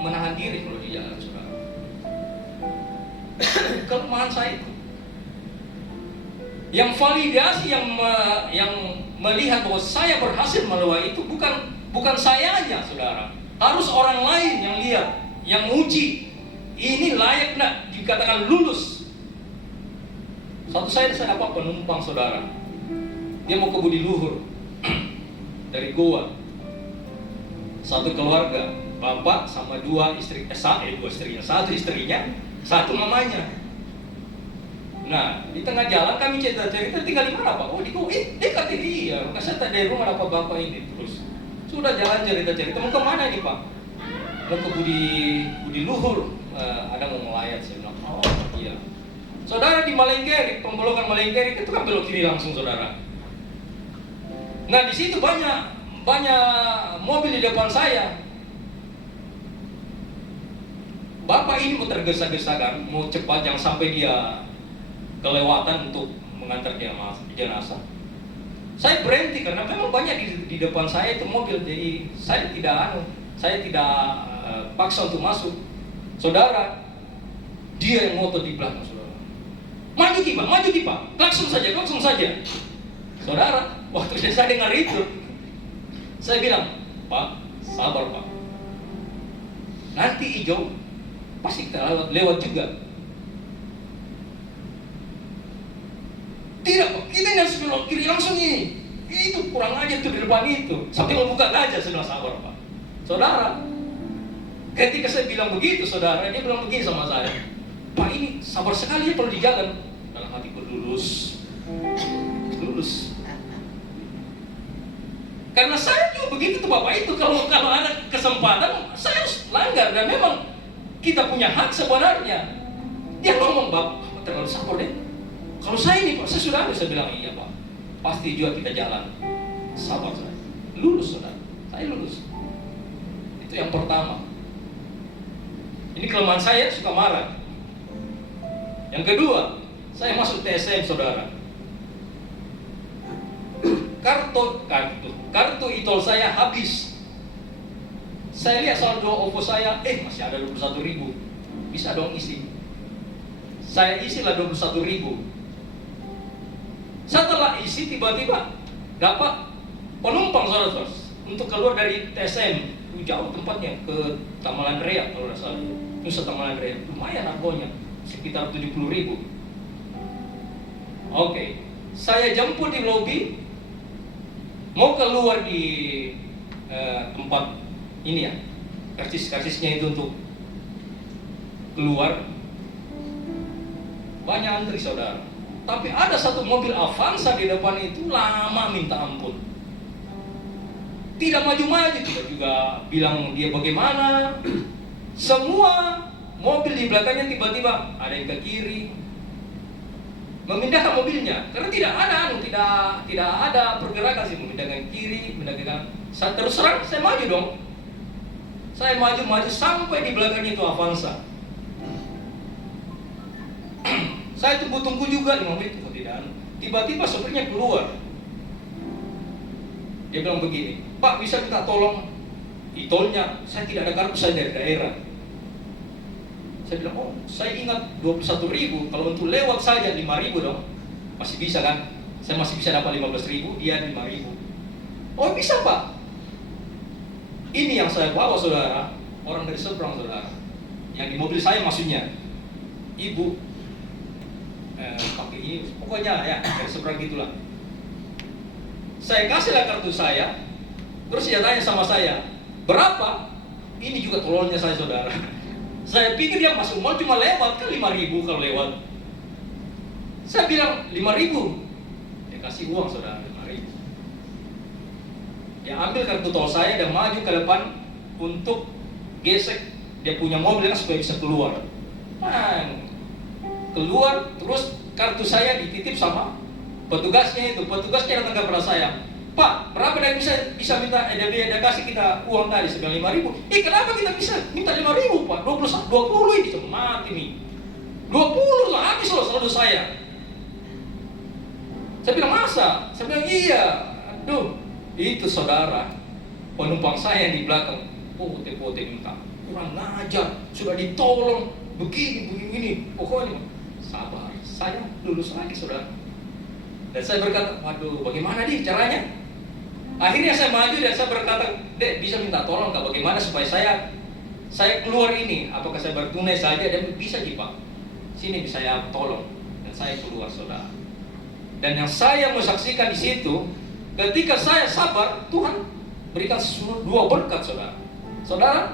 menahan diri kalau di jalan saudara. Kelemahan saya itu. Yang validasi, yang melihat bahwa saya berhasil melewati itu bukan sayanya saudara. Harus orang lain yang lihat, yang uji. Ini layak nak dikatakan lulus. Suatu saya dapat penumpang saudara. Dia mau ke Budi Luhur dari Goa. Satu keluarga, bapak sama dua istrinya, satu istrinya, satu mamanya. Nah, di tengah jalan kami cerita tinggal di mana Pak? Oh di Goa, dekat ini iya. Maka saya dari rumah dapat bapak ini terus. Sudah jalan cerita, mau kemana ini Pak? Mau ke Budi Luhur. Ada mau melayat, saya bilang, oh iya. Saudara di Malenggeri, pembelokan Malenggeri itu kan belok kiri langsung saudara. Nah di situ banyak mobil di depan saya. Bapak ini mau tergesa-gesa kan, mau cepat jangan sampai dia kelewatan untuk mengantar dia jenazah. Saya berhenti karena memang banyak di depan saya itu mobil, jadi saya tidak paksa untuk masuk. Saudara, dia yang moto di belakang saudara. Maju Pak, klakson saja. Saudara, waktu saya dengar itu, saya bilang, Pak, sabar Pak. Nanti hijau, pasti kita lewat juga. Tidak Pak, kita harus belok kiri langsung ini. Itu kurang aja tuh di depan itu. Sampai membuka aja, saya bilang sabar Pak. Saudara, ketika saya bilang begitu, saudara, dia bilang begini sama saya, Pak ini sabar sekali ya kalau di jalan. Dalam hatiku lulus. Karena saya juga begitu tuh Bapak itu, kalau ada kesempatan, saya harus langgar. Dan memang kita punya hak sebenarnya. Dia ngomong, Bapak terlalu sabar deh. Kalau saya ini Pak, saya sudah ada, saya bilang iya Pak. Pasti juga kita jalan. Sabar saya. Lulus saudara, saya lulus. Itu yang pertama. Ini kelemahan saya, suka marah. Yang kedua, saya masuk TSM saudara. Kartu e-tol saya habis. Saya lihat saldo OVO saya, masih ada 21.000. Bisa dong isi. Saya isilah 21.000. Setelah isi tiba-tiba dapat penumpang saudara untuk keluar dari TSM. Jauh tempatnya ke Tamalan Rea kalau tidak salah. Nusa Tamalan Rea. Lumayan harganya, sekitar 70.000. Oke, saya jemput di lobi. Mau keluar di tempat ini ya, karcis-karcisnya itu untuk keluar. Banyak antri saudara. Tapi ada satu mobil Avanza di depan itu lama minta ampun. Tidak maju-maju, tidak juga bilang dia bagaimana. Semua mobil di belakangnya tiba-tiba ada yang ke kiri, memindahkan mobilnya karena tidak ada pergerakan sih, memindahkan kiri, memindahkan. Saya terus terang saya maju dong. Saya maju sampai di belakangnya itu Avanza. Saya tunggu juga 5 menit tidak. Tiba-tiba sopirnya keluar. Dia bilang begini, Pak bisa minta tolong e-tolnya, saya tidak ada kartu, saya dari daerah. Saya bilang, oh saya ingat 21.000, kalau untuk lewat saja 5.000 dong. Masih bisa kan? Saya masih bisa dapat 15.000, dia 5.000. Oh bisa Pak. Ini yang saya bawa saudara, orang dari seberang saudara. Yang di mobil saya maksudnya. Ibu, pakai ini, pokoknya ya dari seberang gitulah. Saya kasihlah kartu saya, terus dia tanya sama saya, berapa? Ini juga tololnya saya saudara. Saya pikir dia masuk mall cuma lewat kan 5.000 kalau lewat. Saya bilang 5.000. Dia kasih uang saudara 5.000. Dia ambil kartu tol saya dan maju ke depan untuk gesek dia punya mobil kan supaya bisa keluar. Keluar terus kartu saya dititip sama petugasnya itu. Petugasnya datang kepada saya. Pak, berapa dia bisa minta dia kasih kita uang tadi sebanyak 5.000. Kenapa kita bisa minta 5.000 Pak? 20 ini cuma mati nih. 20 lah habis loh saldo saya. Saya bilang masa? Saya bilang iya. Aduh, itu saudara penumpang saya yang di belakang pote-pote minta. Kurang ngajar, sudah ditolong begini. Pokoknya sabar, saya lulus lagi saudara. Dan saya berkata, waduh bagaimana nih caranya? Akhirnya saya maju dan saya berkata, Dek bisa minta tolong Kak, bagaimana supaya saya keluar ini? Apakah saya bertunai saja dan bisa Pak? Sini bisa saya tolong dan saya keluar saudara. Dan yang saya menyaksikan di situ, ketika saya sabar, Tuhan berikan dua berkat saudara. Saudara,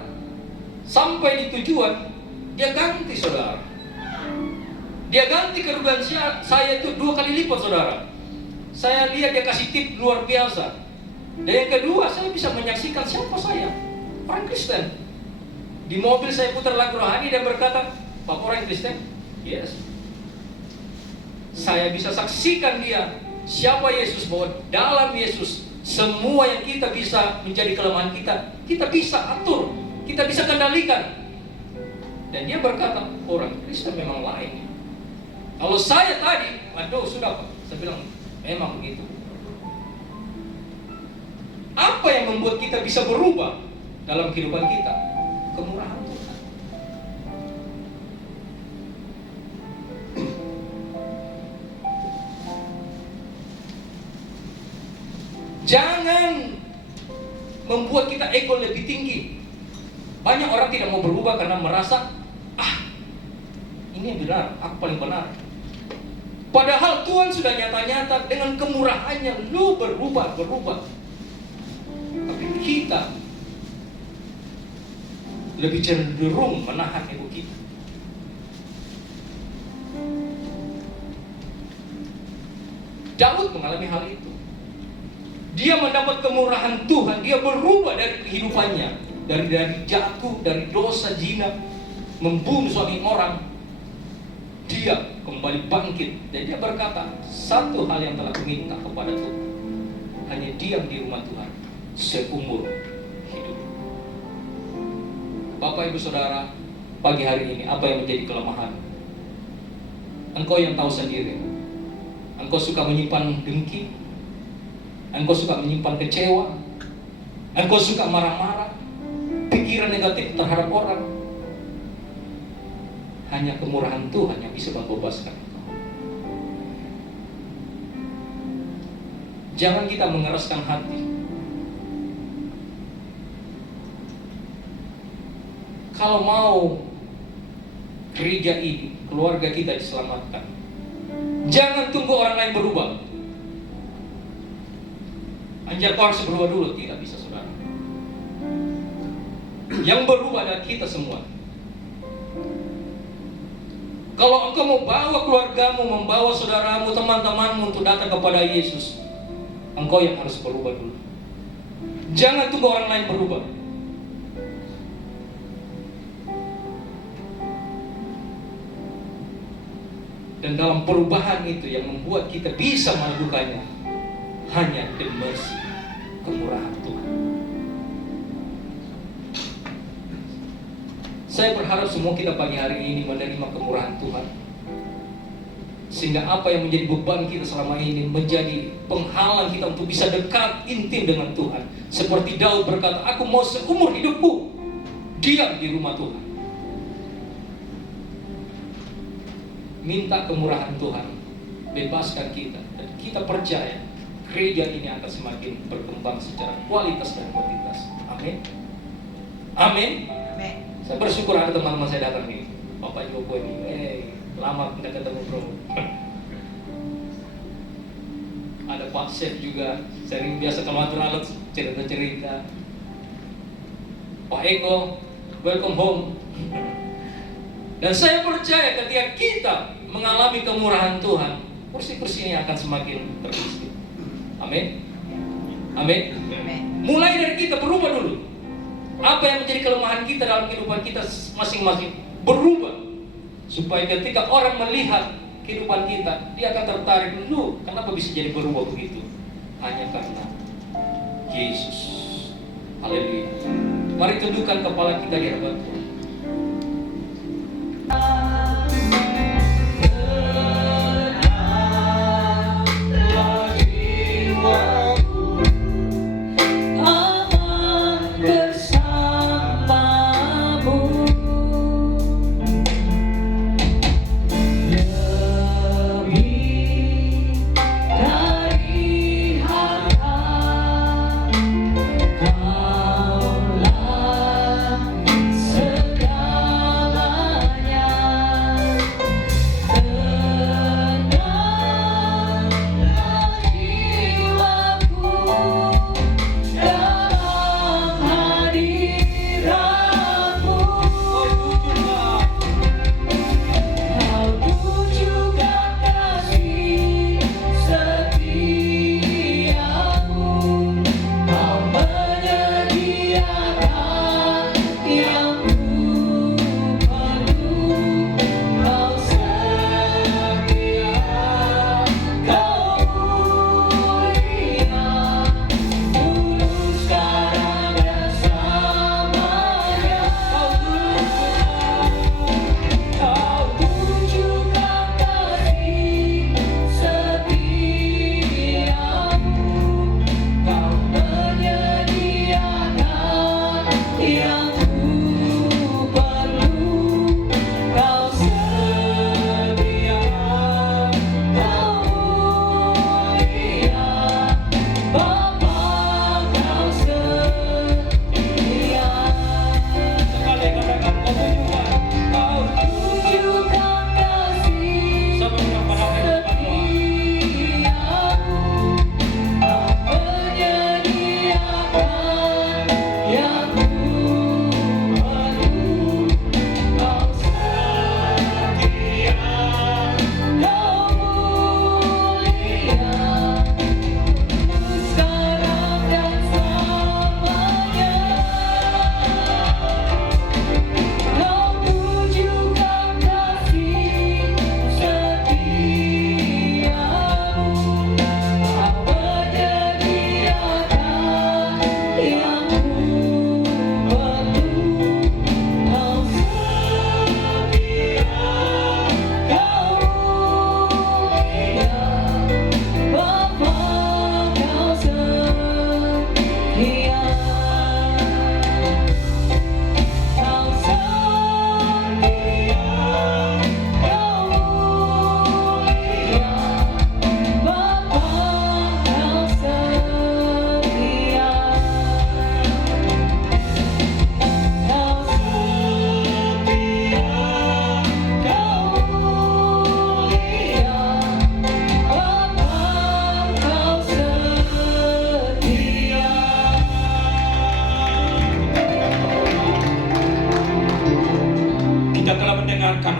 sampai di tujuan, dia ganti saudara. Dia ganti kerugian saya itu 2 kali lipat saudara. Saya lihat dia kasih tip luar biasa. Dan yang kedua, saya bisa menyaksikan siapa saya, orang Kristen. Di mobil saya putar lagu rohani dan berkata, Pak orang Kristen? Yes. Saya bisa saksikan dia, siapa Yesus, bahwa dalam Yesus semua yang kita bisa menjadi kelemahan kita bisa atur, kita bisa kendalikan. Dan dia berkata, orang Kristen memang lain. Kalau saya tadi, waduh sudah Pak, saya bilang memang begitu. Apa yang membuat kita bisa berubah dalam kehidupan kita? Kemurahan Tuhan. Jangan membuat kita ego lebih tinggi. Banyak orang tidak mau berubah karena merasa, ini yang benar, aku paling benar. Padahal Tuhan sudah nyata-nyata dengan kemurahannya, lu berubah. Tapi kita lebih cenderung menahan ego kita. Daud mengalami hal itu. Dia mendapat kemurahan Tuhan, dia berubah dari kehidupannya, dari jatuh, dari dosa zina, membunuh suami orang. Dia kembali bangkit dan dia berkata, satu hal yang telah kuminta kepada Tuhan, hanya diam di rumah Tuhan seumur hidup. Bapak Ibu Saudara, pagi hari ini apa yang menjadi kelemahan? Engkau yang tahu sendiri. Engkau suka menyimpan dengki, engkau suka menyimpan kecewa, engkau suka marah-marah, pikiran negatif terhadap orang. Hanya kemurahan Tuhan yang bisa membebaskan engkau. Jangan kita mengeraskan hati. Kalau mau gereja ini, keluarga kita diselamatkan, jangan tunggu orang lain berubah. Anjar kau harus berubah dulu, tidak bisa saudara. Yang berubah adalah kita semua. Kalau engkau mau bawa keluargamu, membawa saudaramu, teman-temanmu untuk datang kepada Yesus, engkau yang harus berubah dulu. Jangan tunggu orang lain berubah. Dan dalam perubahan itu yang membuat kita bisa melakukannya, hanya the mercy, kemurahan Tuhan. Saya berharap semua kita pagi hari ini menerima kemurahan Tuhan, sehingga apa yang menjadi beban kita selama ini menjadi penghalang kita untuk bisa dekat intim dengan Tuhan. Seperti Daud berkata, aku mau seumur hidupku diam di rumah Tuhan. minta kemurahan Tuhan, bebaskan kita, dan kita percaya gereja ini akan semakin berkembang secara kualitas dan kuantitas. Amin. Amin. Saya bersyukur ada teman-teman saya datang nih, Bapak Joko ini. Lama tidak ketemu bro. Ada Pak Chef juga, sering biasa kalau atur alat cerita-cerita. Pak Eko, welcome home. Dan saya percaya ketika kita mengalami kemurahan Tuhan, kursi-kursi ini akan semakin terisi. Amin. Amin. Mulai dari kita berubah dulu. Apa yang menjadi kelemahan kita dalam kehidupan kita masing-masing berubah, supaya ketika orang melihat kehidupan kita, dia akan tertarik. Lu kenapa bisa jadi berubah begitu? Hanya karena Yesus. Haleluya. Mari tundukkan kepala kita di hadapan Tuhan.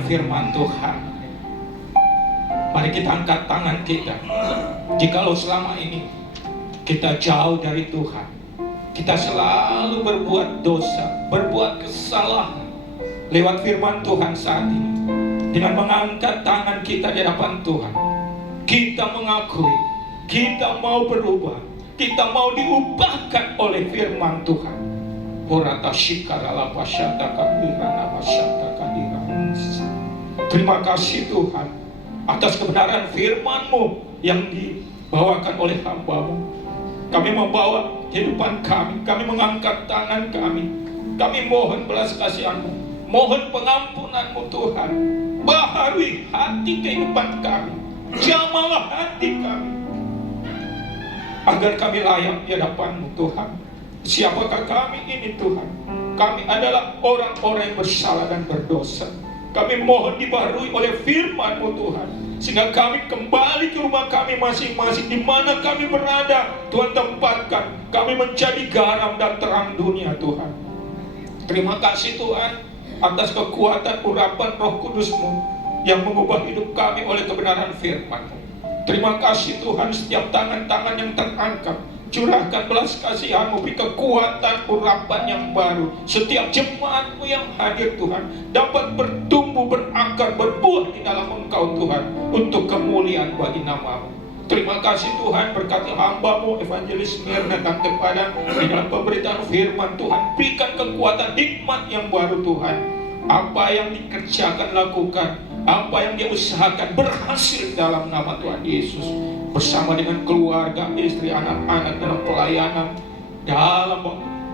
Firman Tuhan. Mari kita angkat tangan kita. Jikalau selama ini kita jauh dari Tuhan, kita selalu berbuat dosa, berbuat kesalahan lewat firman Tuhan saat ini, dengan mengangkat tangan kita di hadapan Tuhan, kita mengakui kita mau berubah, kita mau diubahkan oleh firman Tuhan. Horata shikarala pasyata kabirana pasyata kadira. Terima kasih Tuhan atas kebenaran firman-Mu yang dibawakan oleh hamba-Mu. Kami membawa kehidupan kami mengangkat tangan kami mohon belas kasihan-Mu, mohon pengampunan-Mu Tuhan. Baharui hati kehidupan kami. Jamalah hati kami, agar kami layak di hadapan-Mu Tuhan. Siapakah kami ini Tuhan? Kami adalah orang-orang yang bersalah dan berdosa. Kami mohon dibaharui oleh firman-Mu Tuhan, sehingga kami kembali ke rumah kami masing-masing di mana kami berada. Tuhan, tempatkan kami menjadi garam dan terang dunia Tuhan. Terima kasih Tuhan atas kekuatan urapan Roh Kudus-Mu yang mengubah hidup kami oleh kebenaran firman-Mu. Terima kasih Tuhan, setiap tangan-tangan yang terangkat, curahkan belas kasihan-Mu, beri kekuatan urapan yang baru. Setiap jemaat-Mu yang hadir Tuhan dapat bertumbuh, berakar, berbuah di dalam Engkau Tuhan, untuk kemuliaan bagi nama-Mu. Terima kasih Tuhan, berkati hamba-Mu Evangelis Mirna Tante Padang di dalam pemberitaan firman Tuhan. Berikan kekuatan hikmat yang baru Tuhan. Apa yang dikerjakan lakukan, apa yang dia usahakan berhasil dalam nama Tuhan Yesus. Bersama dengan keluarga, istri, anak-anak dalam pelayanan, dalam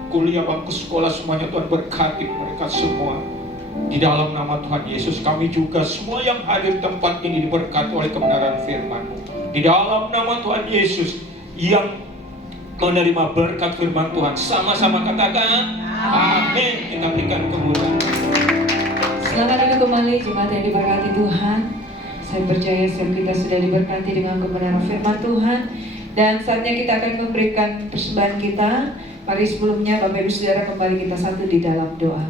kuliah, bangku sekolah, semuanya Tuhan berkati mereka semua. Di dalam nama Tuhan Yesus, kami juga semua yang hadir di tempat ini diberkati oleh kebenaran firman-Mu. Di dalam nama Tuhan Yesus, yang menerima berkat firman Tuhan, sama-sama katakan amin. Kita berikan kemuliaan. Selamat datang kembali jemaat yang diberkati Tuhan. Saya percaya setiap kita sudah diberkati dengan kebenaran firman Tuhan. Dan saatnya kita akan memberikan persembahan kita. Mari sebelumnya Bapak Ibu Saudara kembali kita satu di dalam doa.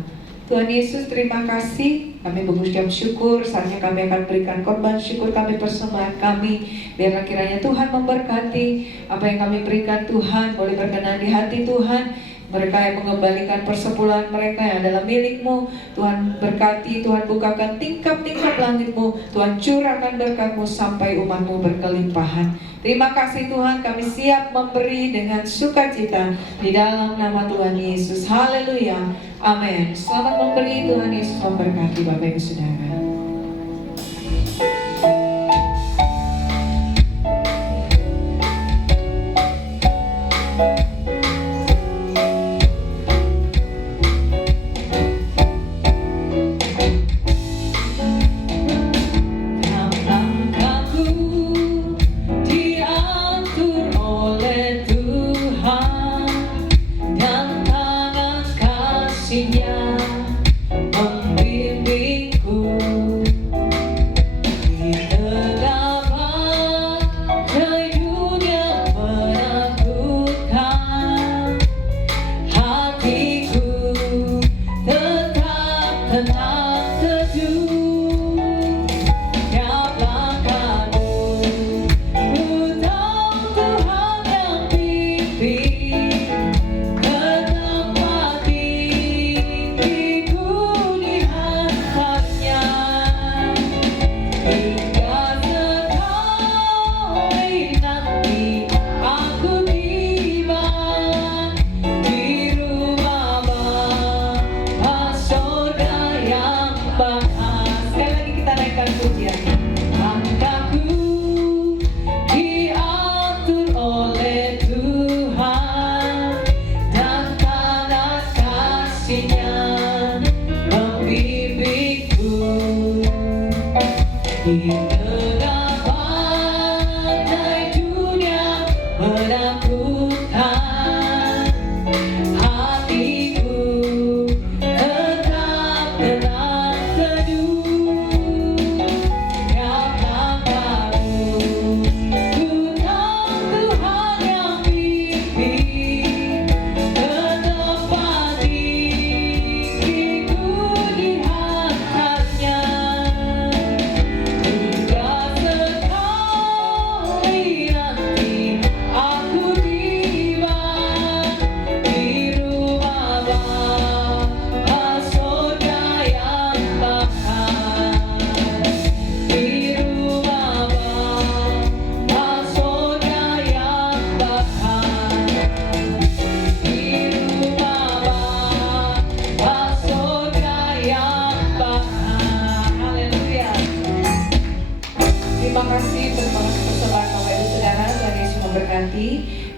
Tuhan Yesus, terima kasih. Kami mengucap syukur. Saatnya kami akan berikan korban syukur kami, persembahan kami. Biarlah kiranya Tuhan memberkati apa yang kami berikan Tuhan, boleh berkenan di hati Tuhan. Mereka yang mengembalikan persepuluhan mereka yang adalah milik-Mu, Tuhan berkati, Tuhan bukakan tingkap-tingkap langit-Mu, Tuhan curahkan berkat-Mu sampai umat-Mu berkelimpahan. Terima kasih Tuhan, kami siap memberi dengan sukacita di dalam nama Tuhan Yesus. Haleluya, amin. Selamat memberi, Tuhan Yesus memberkati Bapak Ibu Saudara.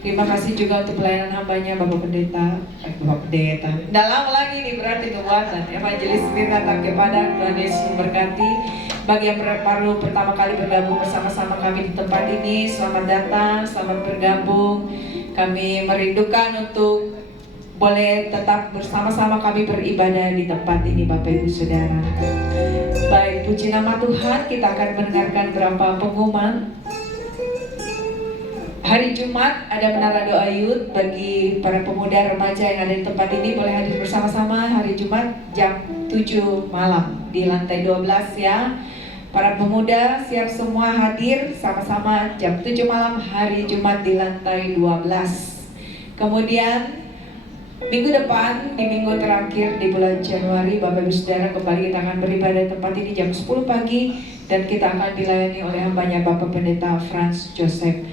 Terima kasih juga untuk pelayanan hambanya Bapak Pendeta. Nggak lama lagi nih berarti nubuatan Evangelis Mirna Tangke Padang. Tuhan Yesus memberkati. Bagi yang baru pertama kali bergabung bersama-sama kami di tempat ini, selamat datang, selamat bergabung. Kami merindukan untuk boleh tetap bersama-sama kami beribadah di tempat ini, Bapak Ibu Saudara. Baik, puji nama Tuhan, kita akan mendengarkan beberapa pengumuman. Hari Jumat ada menara doa youth bagi para pemuda remaja yang ada di tempat ini, boleh hadir bersama-sama hari Jumat jam 7 malam di lantai 12 ya. Para pemuda siap semua hadir sama-sama jam 7 malam hari Jumat di lantai 12. Kemudian minggu depan, di minggu terakhir di bulan Januari, Bapak Ibu Saudara, kembali kita akan beribadah di tempat ini jam 10 pagi dan kita akan dilayani oleh hambanya Bapak Pendeta Franz Joseph.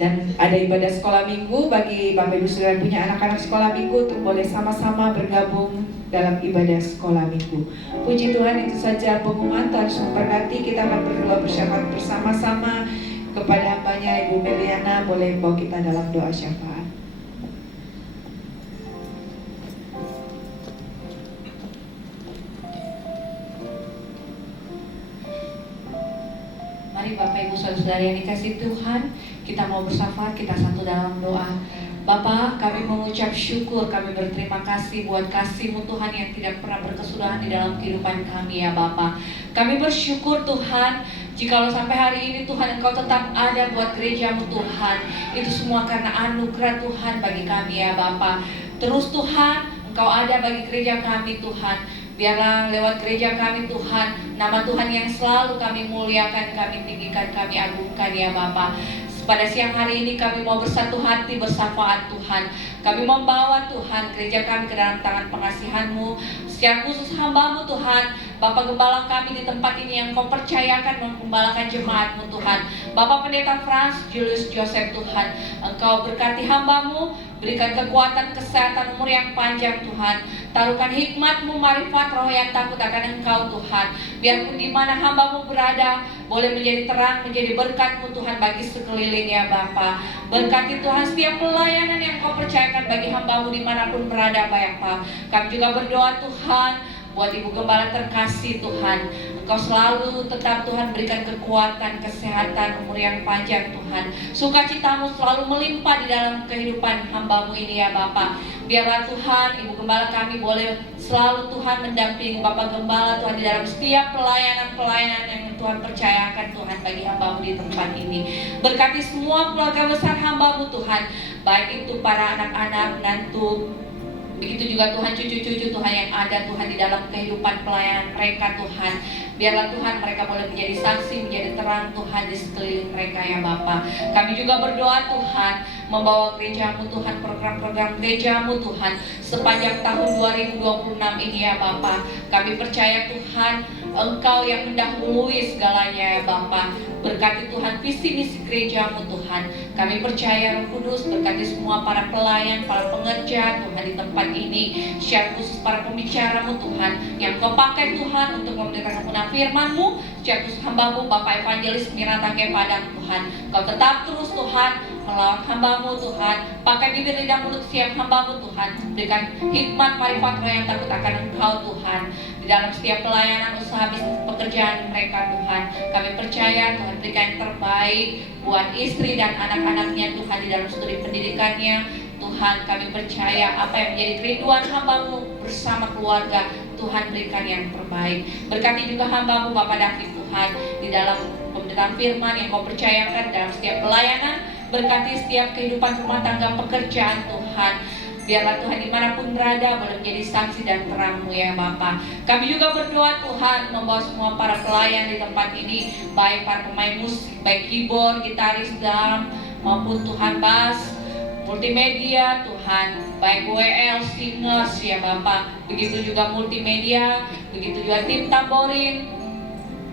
Dan ada ibadah sekolah minggu bagi Bapak Ibu Saudara yang punya anak-anak sekolah minggu untuk boleh sama-sama bergabung dalam ibadah sekolah minggu. Puji Tuhan, itu saja pengumuman. Tuhan memberkati. Kita akan berdoa bersyafaat bersama-sama kepada hambanya Ibu Meliana. Boleh bawa kita dalam doa syafaat. Mari Bapak Ibu Saudara yang dikasihi Tuhan, kita mau bersyafaat, kita satu dalam doa. Bapa, kami mengucap syukur, kami berterima kasih buat kasih-Mu Tuhan yang tidak pernah berkesudahan di dalam kehidupan kami ya Bapa. Kami bersyukur Tuhan, jikalau sampai hari ini Tuhan Engkau tetap ada buat gereja-Mu Tuhan. Itu semua karena anugerah Tuhan bagi kami ya Bapa. Terus Tuhan, Engkau ada bagi gereja kami Tuhan. Biarlah lewat gereja kami Tuhan, nama Tuhan yang selalu kami muliakan, kami tinggikan, kami agungkan ya Bapa. Pada siang hari ini kami mau bersatu hati bersyafaat Tuhan. Kami membawa Tuhan gereja kami ke dalam tangan pengasihan-Mu. Secara khusus hamba-Mu Tuhan, Bapak Gembala kami di tempat ini yang Kau percayakan menggembalakan jemaat-Mu Tuhan. Bapak Pendeta Franz Julius Joseph Tuhan, Engkau berkati hamba-Mu, berikan kekuatan, kesehatan, umur yang panjang Tuhan. Taruhkan hikmat-Mu, marifat, roh yang takut akan Engkau Tuhan. Biarpun di mana hamba-Mu berada, boleh menjadi terang, menjadi berkat-Mu Tuhan bagi sekeliling ya Bapa. Berkati Tuhan setiap pelayanan yang Kau percayakan bagi hamba-Mu dimanapun berada Bapa. Kami juga berdoa Tuhan, buat Ibu Gembala terkasih Tuhan, Engkau selalu tetap Tuhan berikan kekuatan, kesehatan, umur yang panjang Tuhan. Sukacita-Mu selalu melimpah di dalam kehidupan hamba-Mu ini ya Bapa. Biarlah Tuhan, Ibu Gembala kami boleh selalu Tuhan mendampingi Bapak Gembala Tuhan di dalam setiap pelayanan-pelayanan yang Tuhan percayakan Tuhan bagi hamba-Mu di tempat ini. Berkati semua keluarga besar hamba-Mu Tuhan, baik itu para anak-anak, menantu, begitu juga Tuhan cucu-cucu Tuhan yang ada Tuhan di dalam kehidupan pelayanan mereka Tuhan. Biarlah Tuhan mereka boleh menjadi saksi, menjadi terang Tuhan di sekeliling mereka ya Bapa. Kami juga berdoa Tuhan, membawa gereja-Mu Tuhan, program-program gereja-Mu Tuhan sepanjang tahun 2026 ini ya Bapa. Kami percaya Tuhan, Engkau yang mendahului segalanya ya Bapa. Berkati Tuhan visi misi gereja-Mu Tuhan. Kami percaya Roh Kudus, berkati semua para pelayan, para pengerja Tuhan di tempat ini. Secara khusus para pembicara-Mu Tuhan, yang Kau pakai Tuhan untuk memberitakan kebenaran firman-Mu. Secara khusus hamba-Mu Bapak Evangelis Mira Tangke Padang Tuhan. Kau tetap terus Tuhan melawat hamba-Mu Tuhan. Pakai bibir lidah mulut siap hamba-Mu Tuhan. Berikan hikmat marifat roh yang takut akan Engkau Tuhan. Di dalam setiap pelayanan usaha bisnis pekerjaan mereka Tuhan, kami percaya Tuhan berikan yang terbaik buat istri dan anak-anaknya Tuhan di dalam studi pendidikannya. Tuhan kami percaya apa yang menjadi kerinduan hamba-Mu bersama keluarga, Tuhan berikan yang terbaik. Berkati juga hamba-Mu Bapak David Tuhan di dalam pemberitaan firman yang Kau percayakan dalam setiap pelayanan. Berkati setiap kehidupan rumah tangga pekerjaan Tuhan. Biarlah Tuhan dimanapun berada boleh menjadi saksi dan terang-Mu ya Bapa. Kami juga berdoa Tuhan membawa semua para pelayan di tempat ini, baik para pemain musik, baik keyboard, gitaris, drum, maupun Tuhan bass, multimedia Tuhan, baik WL, singers ya Bapa. Begitu juga multimedia, begitu juga tim tamborin,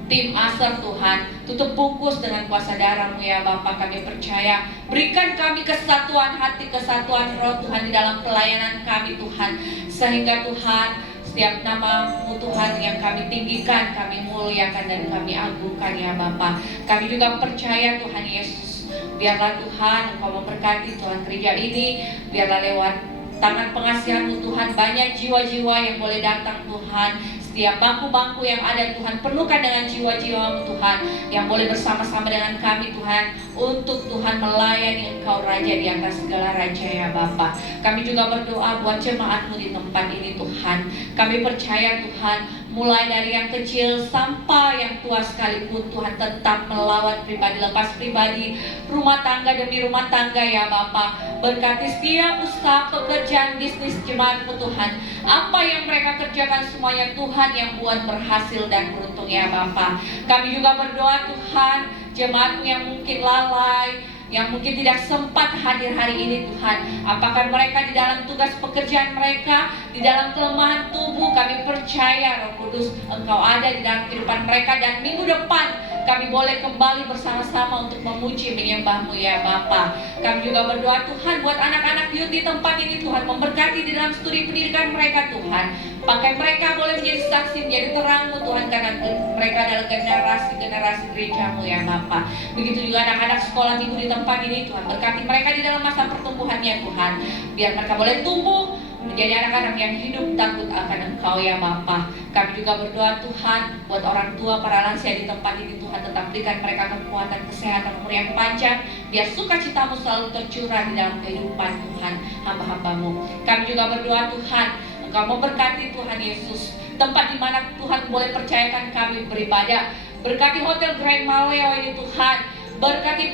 tim aser Tuhan. Tutup bungkus dengan kuasa darah-Mu ya Bapa. Kami percaya, berikan kami kesatuan hati, kesatuan roh Tuhan di dalam pelayanan kami Tuhan. Sehingga Tuhan, setiap nama-Mu Tuhan yang kami tinggikan, kami muliakan dan kami agungkan ya Bapa. Kami juga percaya Tuhan Yesus, biarlah Tuhan Engkau memberkati Tuhan gereja ini. Biarlah lewat tangan pengasihan-Mu Tuhan banyak jiwa-jiwa yang boleh datang Tuhan Setiap bangku-bangku yang ada Tuhan, penuhkan dengan jiwa-jiwa-Mu Tuhan, yang boleh bersama-sama dengan kami Tuhan, untuk Tuhan melayani Engkau Raja di atas segala raja ya Bapa. Kami juga berdoa buat jemaat-Mu di tempat ini Tuhan. Kami percaya Tuhan, mulai dari yang kecil sampai yang tua sekalipun Tuhan tetap melawan pribadi lepas pribadi, rumah tangga demi rumah tangga ya Bapa. Berkati setiap usaha, pekerjaan, bisnis jemaat-Mu Tuhan. Apa yang mereka kerjakan semuanya Tuhan yang buat berhasil dan beruntung ya Bapa. Kami juga berdoa Tuhan, jemaat-Mu yang mungkin lalai, yang mungkin tidak sempat hadir hari ini Tuhan, apakah mereka di dalam tugas pekerjaan mereka, di dalam kelemahan tubuh, kami percaya Roh Kudus Engkau ada di dalam kehidupan mereka, dan minggu depan kami boleh kembali bersama-sama untuk memuji menyembah-Mu ya Bapa. Kami juga berdoa Tuhan buat anak-anak youth di tempat ini Tuhan, memberkati di dalam studi pendidikan mereka Tuhan. Pakai mereka boleh menjadi saksi, menjadi terang-Mu Tuhan, karena mereka adalah generasi gereja-Mu ya Bapa. Begitu juga anak-anak sekolah minggu di tempat ini Tuhan, berkati mereka di dalam masa pertumbuhannya Tuhan, biar mereka boleh tumbuh menjadi anak-anak yang hidup takut akan Engkau ya Bapa. Kami juga berdoa Tuhan buat orang tua, para lansia di tempat ini Tuhan, tetap berikan mereka kekuatan, kesehatan, umur yang panjang, biar sukacita-Mu selalu tercurah di dalam kehidupan Tuhan hamba-hamba-Mu. Kami juga berdoa Tuhan, Engkau memberkati Tuhan Yesus tempat di mana Tuhan boleh percayakan kami beribadah. Berkati Hotel Grand Maleo ini Tuhan, berkati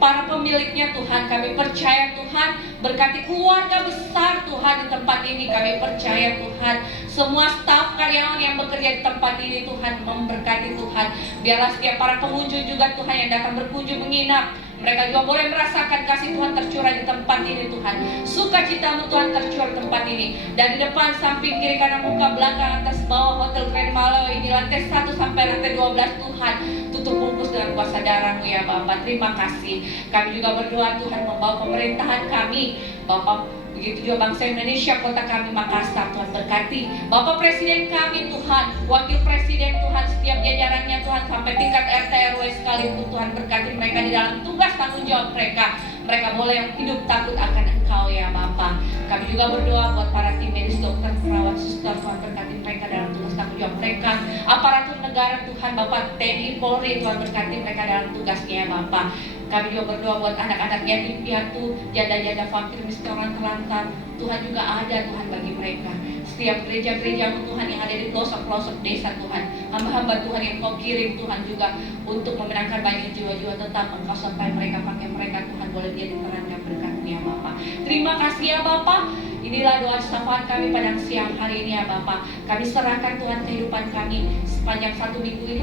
para pemiliknya Tuhan, kami percaya Tuhan, berkati keluarga besar Tuhan di tempat ini, kami percaya Tuhan, semua staf karyawan yang bekerja di tempat ini Tuhan, memberkati Tuhan. Biarlah setiap para pengunjung juga Tuhan yang datang berkunjung menginap, mereka juga boleh merasakan kasih Tuhan tercurah di tempat ini Tuhan. Sukacita-Mu Tuhan tercurah di tempat ini. Dari depan, samping, kiri, kanan, muka, belakang, atas, bawah Hotel Grand Maleo ini, lantai 1 sampai lantai 12 Tuhan, tutup bungkus dengan kuasa darah-Mu ya Bapa. Terima kasih. Kami juga berdoa Tuhan membawa pemerintahan kami Bapak, begitu juga bangsa Indonesia, kota kami Makassar Tuhan, berkati Bapak Presiden kami Tuhan, Wakil Presiden Tuhan, setiap jajarannya Tuhan, sampai tingkat RT RW sekalipun Tuhan, berkati mereka di dalam tugas tanggung jawab mereka. Mereka boleh hidup takut akan Engkau ya Bapa. Kami juga berdoa buat para tim medis, dokter, perawat, suster Tuhan, berkati mereka dalam tugas tanggung jawab mereka. Aparatur negara Tuhan, Bapak TNI, Polri Tuhan, berkati mereka dalam tugasnya ya Bapa. Kami juga berdoa buat anak-anak yatim piatu, janda-janda fakir, miskin, orang terlantar. Tuhan juga ada Tuhan bagi mereka. Setiap gereja-gereja-Mu Tuhan yang ada di pelosok-pelosok desa Tuhan, hamba-hamba Tuhan yang Kau kirim Tuhan juga untuk memenangkan banyak jiwa-jiwa, tetap Engkau sertai mereka, pakai mereka Tuhan, boleh jadi terang dan berkat-Mu ya Bapa. Terima kasih ya Bapa. Inilah doa syafaat kami pada siang hari ini ya Bapa. Kami serahkan Tuhan kehidupan kami sepanjang 1 minggu ini.